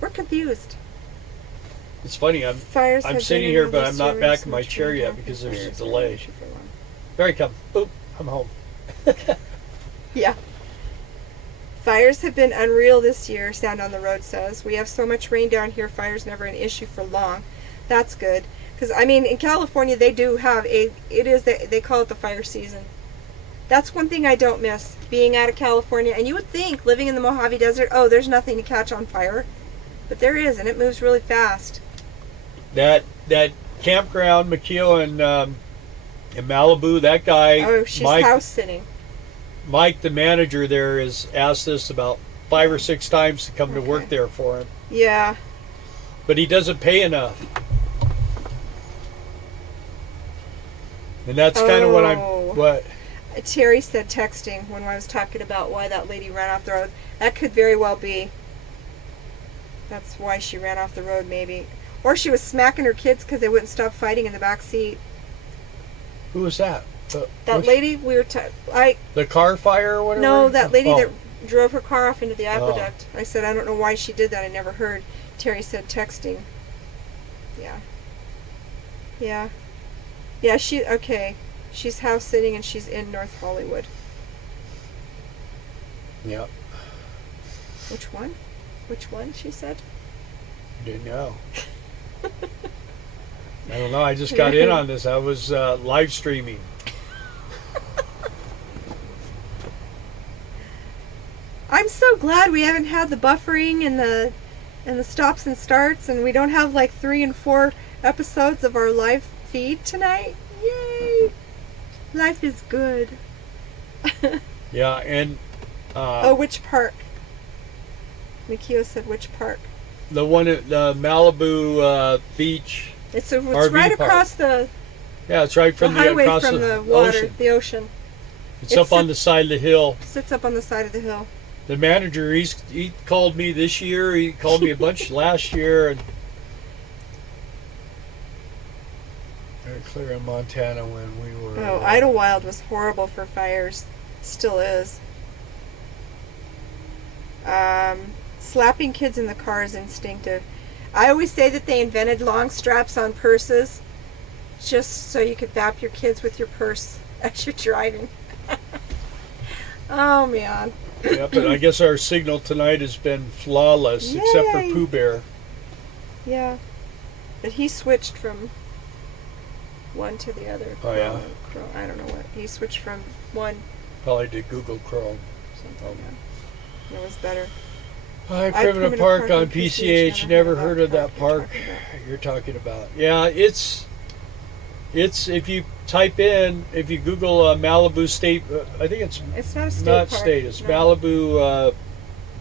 We're confused. It's funny, I'm Fires have sitting been here, in but the I'm not series back in my much chair more yet than because there's a fires delay. issue for long. There he comes. Boop. I'm home. Yeah. Fires have been unreal this year, Sound on the Road says. We have so much rain down here, fire's never an issue for long. That's good. Because, I mean, in California, they do have they call it the fire season. That's one thing I don't miss, being out of California. And you would think, living in the Mojave Desert, oh, there's nothing to catch on fire. But there is, and it moves really fast. That campground, Makio in Malibu, that guy, Oh, she's house sitting. Mike, the manager there, has asked us about 5 or 6 times to come to work there for him. Yeah. But he doesn't pay enough. And that's kind of what Terry said texting when I was talking about why that lady ran off the road. That could very well be. That's why she ran off the road, maybe. Or she was smacking her kids because they wouldn't stop fighting in the back seat. Who was that? That lady we were the car fire or whatever? No, that lady that drove her car off into the aqueduct. I said, I don't know why she did that. I never heard. Terry said texting. Yeah. Yeah. Yeah, she's house sitting and she's in North Hollywood. Yeah. Which one? Which one, she said? Didn't know. I don't know. I just got in on this. I was live streaming. I'm so glad we haven't had the buffering and the stops and starts, and we don't have like 3 and 4 episodes of our live feed tonight. Yay! Life is good. Yeah, and which park? Mikio said which park? the one at the Malibu beach. It's RV right park. Across the it's right from the highway across from the water, ocean. the ocean. It's up on the side of the hill. Sits up on the side of the hill. The manager, he called me this year. He called me a bunch last year, and they're clear in Montana when we were. Oh, Idlewild was horrible for fires. Still is. Slapping kids in the car is instinctive. I always say that they invented long straps on purses just so you could bap your kids with your purse as you're driving. Oh, man. Yeah, but I guess our signal tonight has been flawless, except for Yay. Pooh Bear. Yeah. But he switched from one to the other. Oh, yeah? I don't know what. He switched from one. Probably did Google Chrome. Something, yeah. It was better. Hi, Primitive Park on PCH. Never heard of that park you're talking about. Yeah, it's if you type in, if you Google Malibu State, I think it's not a state not park. state. It's No. Malibu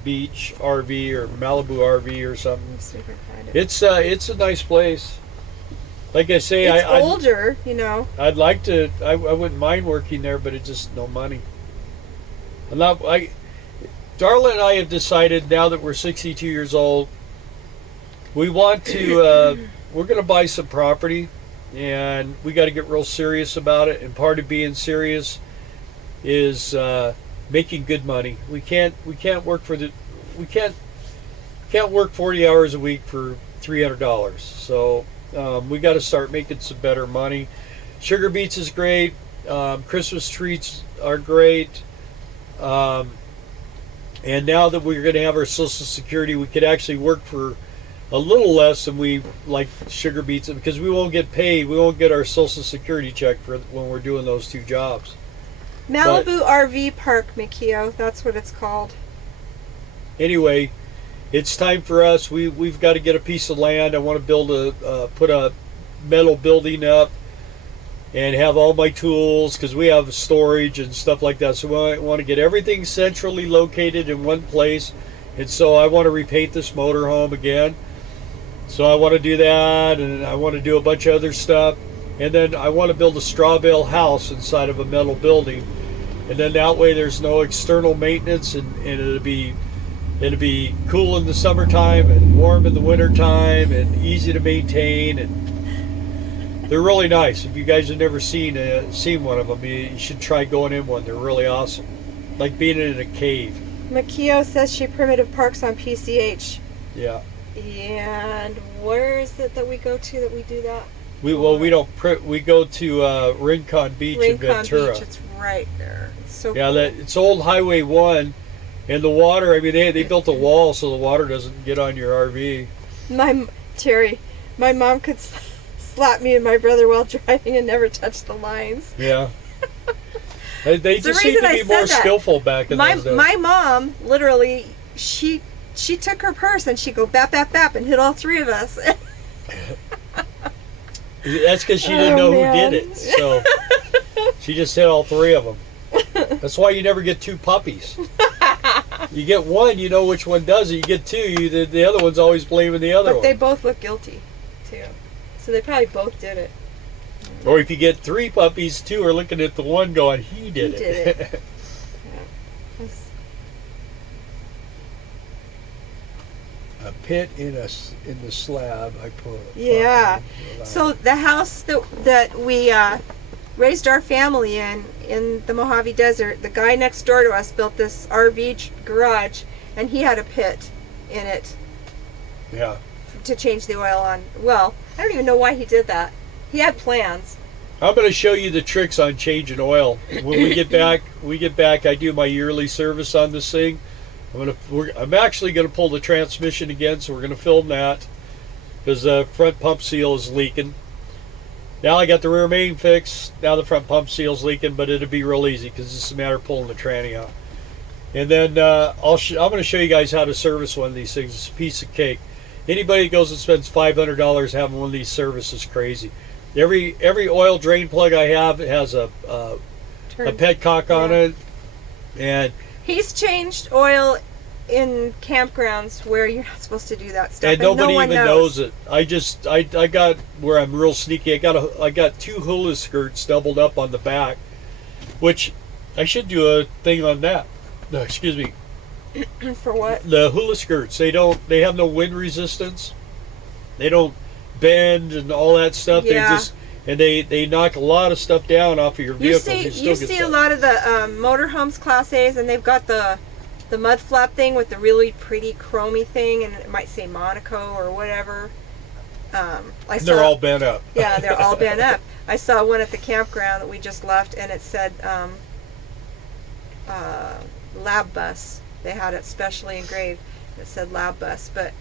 Beach RV or Malibu RV or something. Let's see if I can find it. It's a nice place. Like I say, It's older, you know. I'd like to. I wouldn't mind working there, but it's just no money. Darla and I have decided now that we're 62 years old, we want to. We're going to buy some property, and we got to get real serious about it. And part of being serious is making good money. We can't work can't work 40 hours a week for $300. So we got to start making some better money. Sugar beets is great. Christmas treats are great. And now that we're going to have our Social Security, we could actually work for a little less than we like sugar beets, because we won't get paid. We won't get our Social Security check for when we're doing those 2 jobs. Malibu RV Park, Mikio. That's what it's called. Anyway, it's time for us. We've got to get a piece of land. I want to put a metal building up and have all my tools, because we have storage and stuff like that. So I want to get everything centrally located in one place. And so I want to repaint this motorhome again. So I want to do that, and I want to do a bunch of other stuff. And then I want to build a straw bale house inside of a metal building. And then that way there's no external maintenance, and it'll be cool in the summertime and warm in the wintertime and easy to maintain. And they're really nice. If you guys have never seen one of them, you should try going in one. They're really awesome. Like being in a cave. Mikio says she primitive parks on PCH. Yeah. And where is it that we go to that we do that? We don't we go to Rincon Beach in Rincon Ventura. Beach, it's right there. It's so Yeah, cool. it's old Highway 1, and the water, I mean, they built a wall so the water doesn't get on your RV. Terry, my mom could slap me and my brother while driving and never touch the lines. Yeah. They just seem to be more skillful back in those days. My mom, literally, she took her purse and she'd go bap, bap, bap and hit all three of us. That's because she didn't know who did it. So she just hit all three of them. That's why you never get two puppies. You get one, you know which one does it. You get two, the other one's always blaming the other one. But they both look guilty, too. So they probably both did it. Or if you get three puppies, two are looking at the one going, he did it. Yeah. A pit in the slab, I put. Yeah. So the house that we raised our family in the Mojave Desert, the guy next door to us built this RV garage, and he had a pit in it. Yeah. To change the oil on. Well, I don't even know why he did that. He had plans. I'm going to show you the tricks on changing oil. When we get back, I do my yearly service on this thing. I'm actually going to pull the transmission again, so we're going to film that because the front pump seal is leaking. Now I got the rear main fixed. Now the front pump seal's leaking, but it'll be real easy because it's a matter of pulling the tranny out. And then I'm going to show you guys how to service one of these things. It's a piece of cake. Anybody that goes and spends $500 having one of these services is crazy. Every oil drain plug I have has a petcock on it, and he's changed oil in campgrounds where you're not supposed to do that stuff, and nobody no one even knows it. I got where I'm real sneaky. I got two hula skirts doubled up on the back, which I should do a thing on that. No, excuse me. For what? The hula skirts. They have no wind resistance. They don't bend and all that stuff. Yeah. They knock a lot of stuff down off of your vehicle. You see a lot of the motorhomes Class A's, and they've got the mud flap thing with the really pretty chromy thing, and it might say Monaco or whatever. They're all bent up. Yeah, they're all bent up. I saw one at the campground that we just left, and it said Lab Bus. They had it specially engraved. It said Lab Bus, but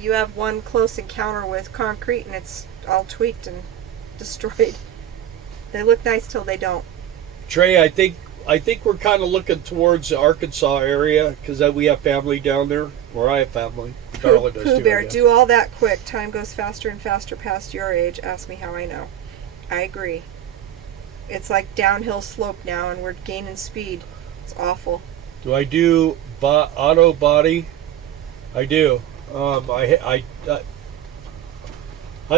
you have one close encounter with concrete, and it's all tweaked and destroyed. They look nice till they don't. Trey, I think we're kind of looking towards the Arkansas area because we have family down there, or I have family. Darla does Pooh too. Bear, do all that quick. Time goes faster and faster past your age. Ask me how I know. I agree. It's like downhill slope now, and we're gaining speed. It's awful. Do I do auto body? I do. I've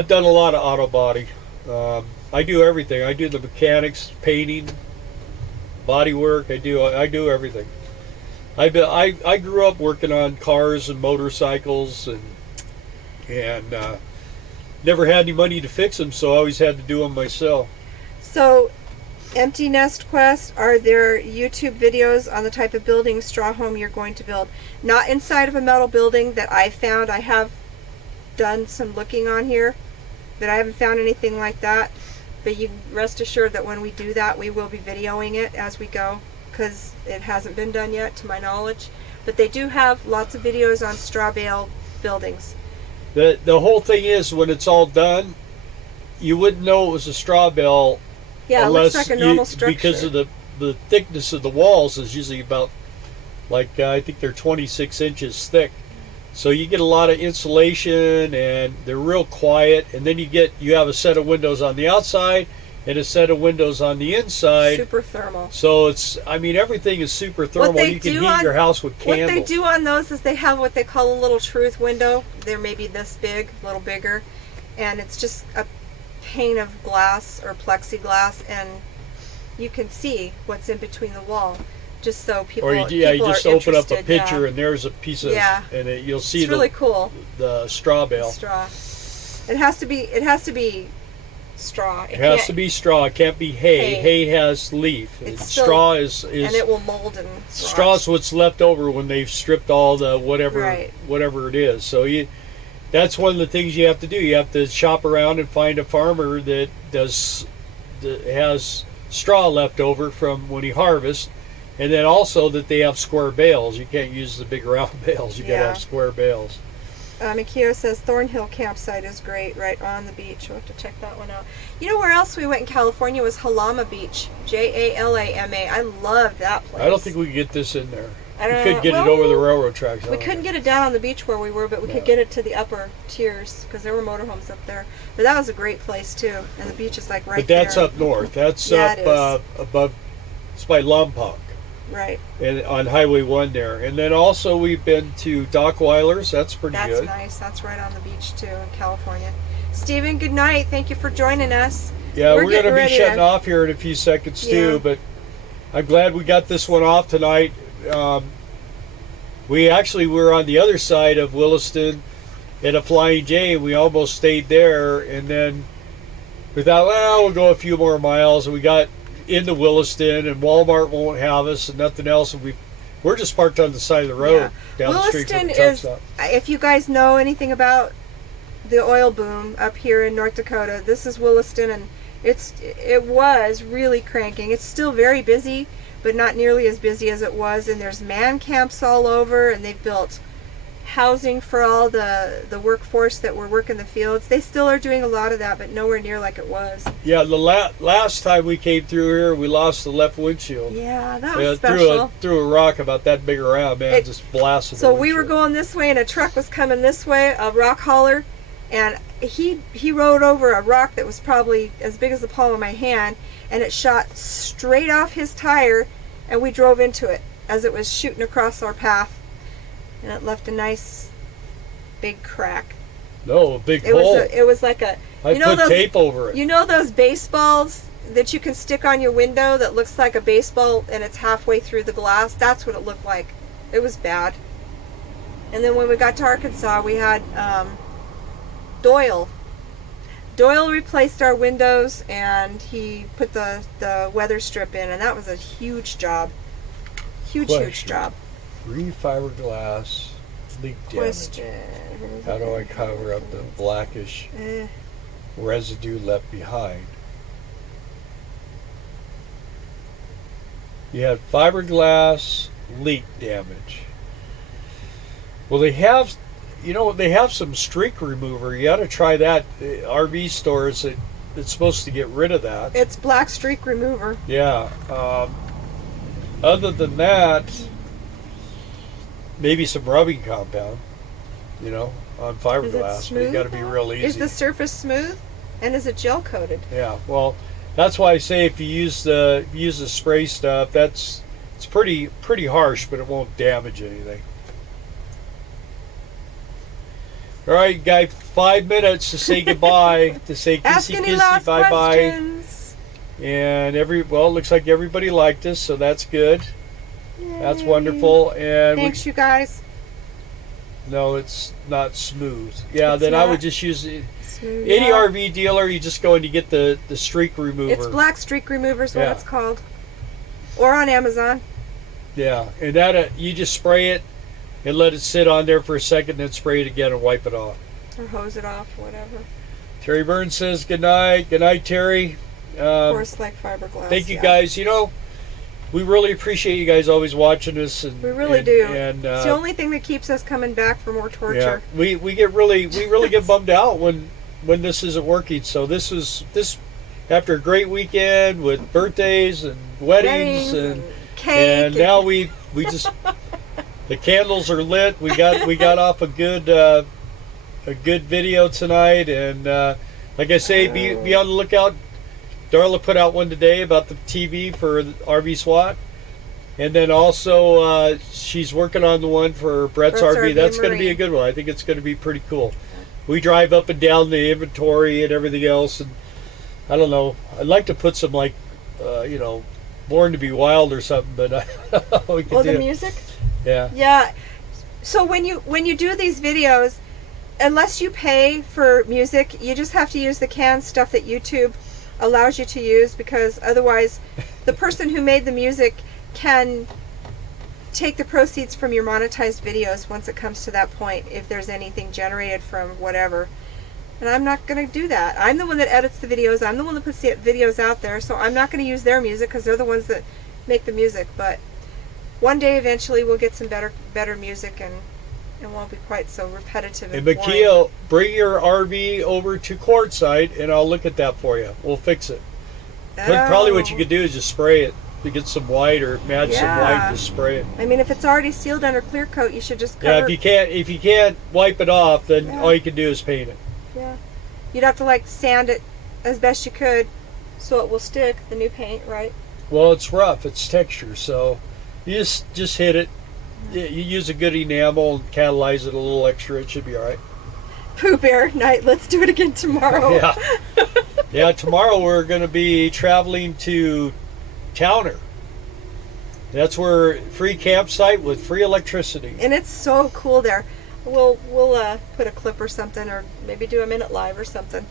done a lot of auto body. I do everything. I do the mechanics, painting, body work. I do everything. I grew up working on cars and motorcycles and never had any money to fix them, so I always had to do them myself. So, Empty Nest Quest, are there YouTube videos on the type of building, straw home you're going to build? Not inside of a metal building that I found. I have done some looking on here, but I haven't found anything like that. But you rest assured that when we do that, we will be videoing it as we go, because it hasn't been done yet, to my knowledge. But they do have lots of videos on straw bale buildings. The whole thing is, when it's all done, you wouldn't know it was a straw bale. Yeah, it looks like a normal structure. Because of the thickness of the walls is usually about, I think they're 26 inches thick. So you get a lot of insulation, and they're real quiet. And then you have a set of windows on the outside and a set of windows on the inside. Super thermal. So everything is super thermal. You can heat your house with candles. What they do on those is they have what they call a little truth window. They're maybe this big, a little bigger, and it's just a pane of glass or plexiglass, and you can see what's in between the wall, just so people. Or you just open up a picture, yeah. And there's a piece of, and you'll see it's really cool. The straw bale. Straw. It has to be straw. It has to be straw. It can't be hay. Hay has leaf. Straw is and it will mold and straw's what's left over when they've stripped all the whatever it is. So that's one of the things you have to do. You have to shop around and find a farmer that has straw left over from when he harvests, and then also that they have square bales. You can't use the big round bales. You got to have square bales. Mikio says Thornhill campsite is great, right on the beach. We'll have to check that one out. You know where else we went in California was Halama Beach. Jalama. I loved that place. I don't think we could get this in there. I don't We know. could get it over the railroad tracks. We couldn't get it down on the beach where we were, but we could get it to the upper tiers because there were motorhomes up there. But that was a great place too, and the beach is like right there. But that's up north. That's Yeah, up above. It's by Lompoc. Right. And on Highway 1 there. And then also we've been to Dockweiler's. That's pretty That's good. nice. That's right on the beach too in California. Stephen, good night. Thank you for joining us. Yeah, we're going getting to be ready shutting off here in a few seconds too, Yeah. but I'm glad we got this one off tonight. We actually were on the other side of Williston at a Flying J, and we almost stayed there, and then we thought, well, we'll go a few more miles, and we got into Williston, and Walmart won't have us and nothing else, and we're just parked on the side of the road down the street from Williston the truck is, stop. if you guys know anything about the oil boom up here in North Dakota, this is Williston, and it was really cranking. It's still very busy, but not nearly as busy as it was, and there's man camps all over, and they've built housing for all the workforce that were working the fields. They still are doing a lot of that, but nowhere near like it was. Yeah, the last time we came through here, we lost the left windshield. Yeah, that was special. Threw a rock about that big around, man, just blasted. So we were going this way, and a truck was coming this way, a rock hauler, and he rode over a rock that was probably as big as the palm of my hand, and it shot straight off his tire, and we drove into it as it was shooting across our path, and it left a nice big crack. No, a big hole. It was like a. I put tape over it. You know those baseballs that you can stick on your window that looks like a baseball and it's halfway through the glass? That's what it looked like. It was bad. And then when we got to Arkansas, we had Doyle. Doyle replaced our windows, and he put the weather strip in, and that was a huge job. Huge job. Free fiberglass leak damage. How do I cover up the blackish residue left behind? You had fiberglass leak damage. Well, they have some streak remover. You ought to try that. RV stores, it's supposed to get rid of that. It's black streak remover. Yeah. Other than that, maybe some rubbing compound, on fiberglass. But you got to be real easy. Is the surface smooth? And is it gel coated? Yeah. Well, that's why I say if you use the spray stuff, it's pretty harsh, but it won't damage anything. All right, guy, 5 minutes to say goodbye, to say Ask kissy any kissy last bye questions. bye. And it looks like everybody liked us, so that's good. Yay. That's wonderful. And thanks, you guys. no, it's not smooth. Yeah, It's then I not would just use smooth. any Yeah. RV dealer. You just go and you get the streak remover. It's black streak remover is what Yeah. it's called. Or on Amazon. Yeah, and that you just spray it and let it sit on there for a second, then spray it again and wipe it off. Or hose it off, whatever. Terry Burns says good night. Good night, Terry. Course like fiberglass. Thank you guys. We really appreciate you guys always watching us, and We really do. And It's the only thing that keeps us coming back for more yeah, torture. we really get bummed out when this isn't working. So this after a great weekend with birthdays and weddings and cake. and now we just the candles are lit. We got off a good video tonight, and like I say, be on the lookout. Darla put out one today about the TV for RV SWAT, and then also she's working on the one for Brett's RV. That's going to be a good one. I think it's going to be pretty cool. We drive up and down the inventory and everything else, and I don't know. I'd like to put some Born to Be Wild or something, but I don't know what we can do. the music? Yeah. Yeah. So when you do these videos, unless you pay for music, you just have to use the canned stuff that YouTube allows you to use, because otherwise the person who made the music can take the proceeds from your monetized videos once it comes to that point, if there's anything generated from whatever. And I'm not going to do that. I'm the one that edits the videos. I'm the one that puts the videos out there. So I'm not going to use their music because they're the ones that make the music. But one day, eventually, we'll get some better music, and it won't be quite so repetitive and And boring. Makia, bring your RV over to Quartzsite, and I'll look at that for you. We'll fix it. Probably what you could do is just spray it. You get some white or match some white, Yeah. just spray it. I mean, if it's already sealed under clear coat, you should just cover. Yeah, if you can't wipe it off, then Yeah. all you can do is paint it. Yeah. You'd have to like sand it as best you could so it will stick, the new paint, right? Well, it's rough. It's texture, so you just hit it. You use a good enamel and catalyze it a little extra. It should be all right. Pooh Bear night. Let's do it again tomorrow. Yeah. Yeah, tomorrow we're going to be traveling to Towner. That's where free campsite with free electricity. And it's so cool there. We'll put a clip or something, or maybe do a minute live or something.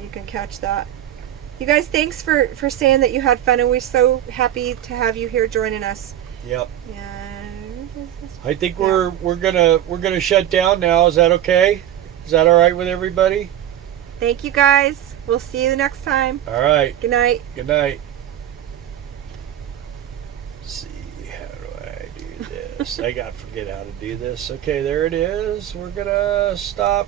You can catch that. You guys, thanks for saying that you had fun, and we're so happy to have you here joining us. Yep. Yeah. I think we're gonna shut down now. Is that okay? Is that all right with everybody? Thank you guys. We'll see you the next time. All right. Good night. Good night. Let's see, how do I do this? I gotta forget how to do this. Okay, there it is. We're gonna stop.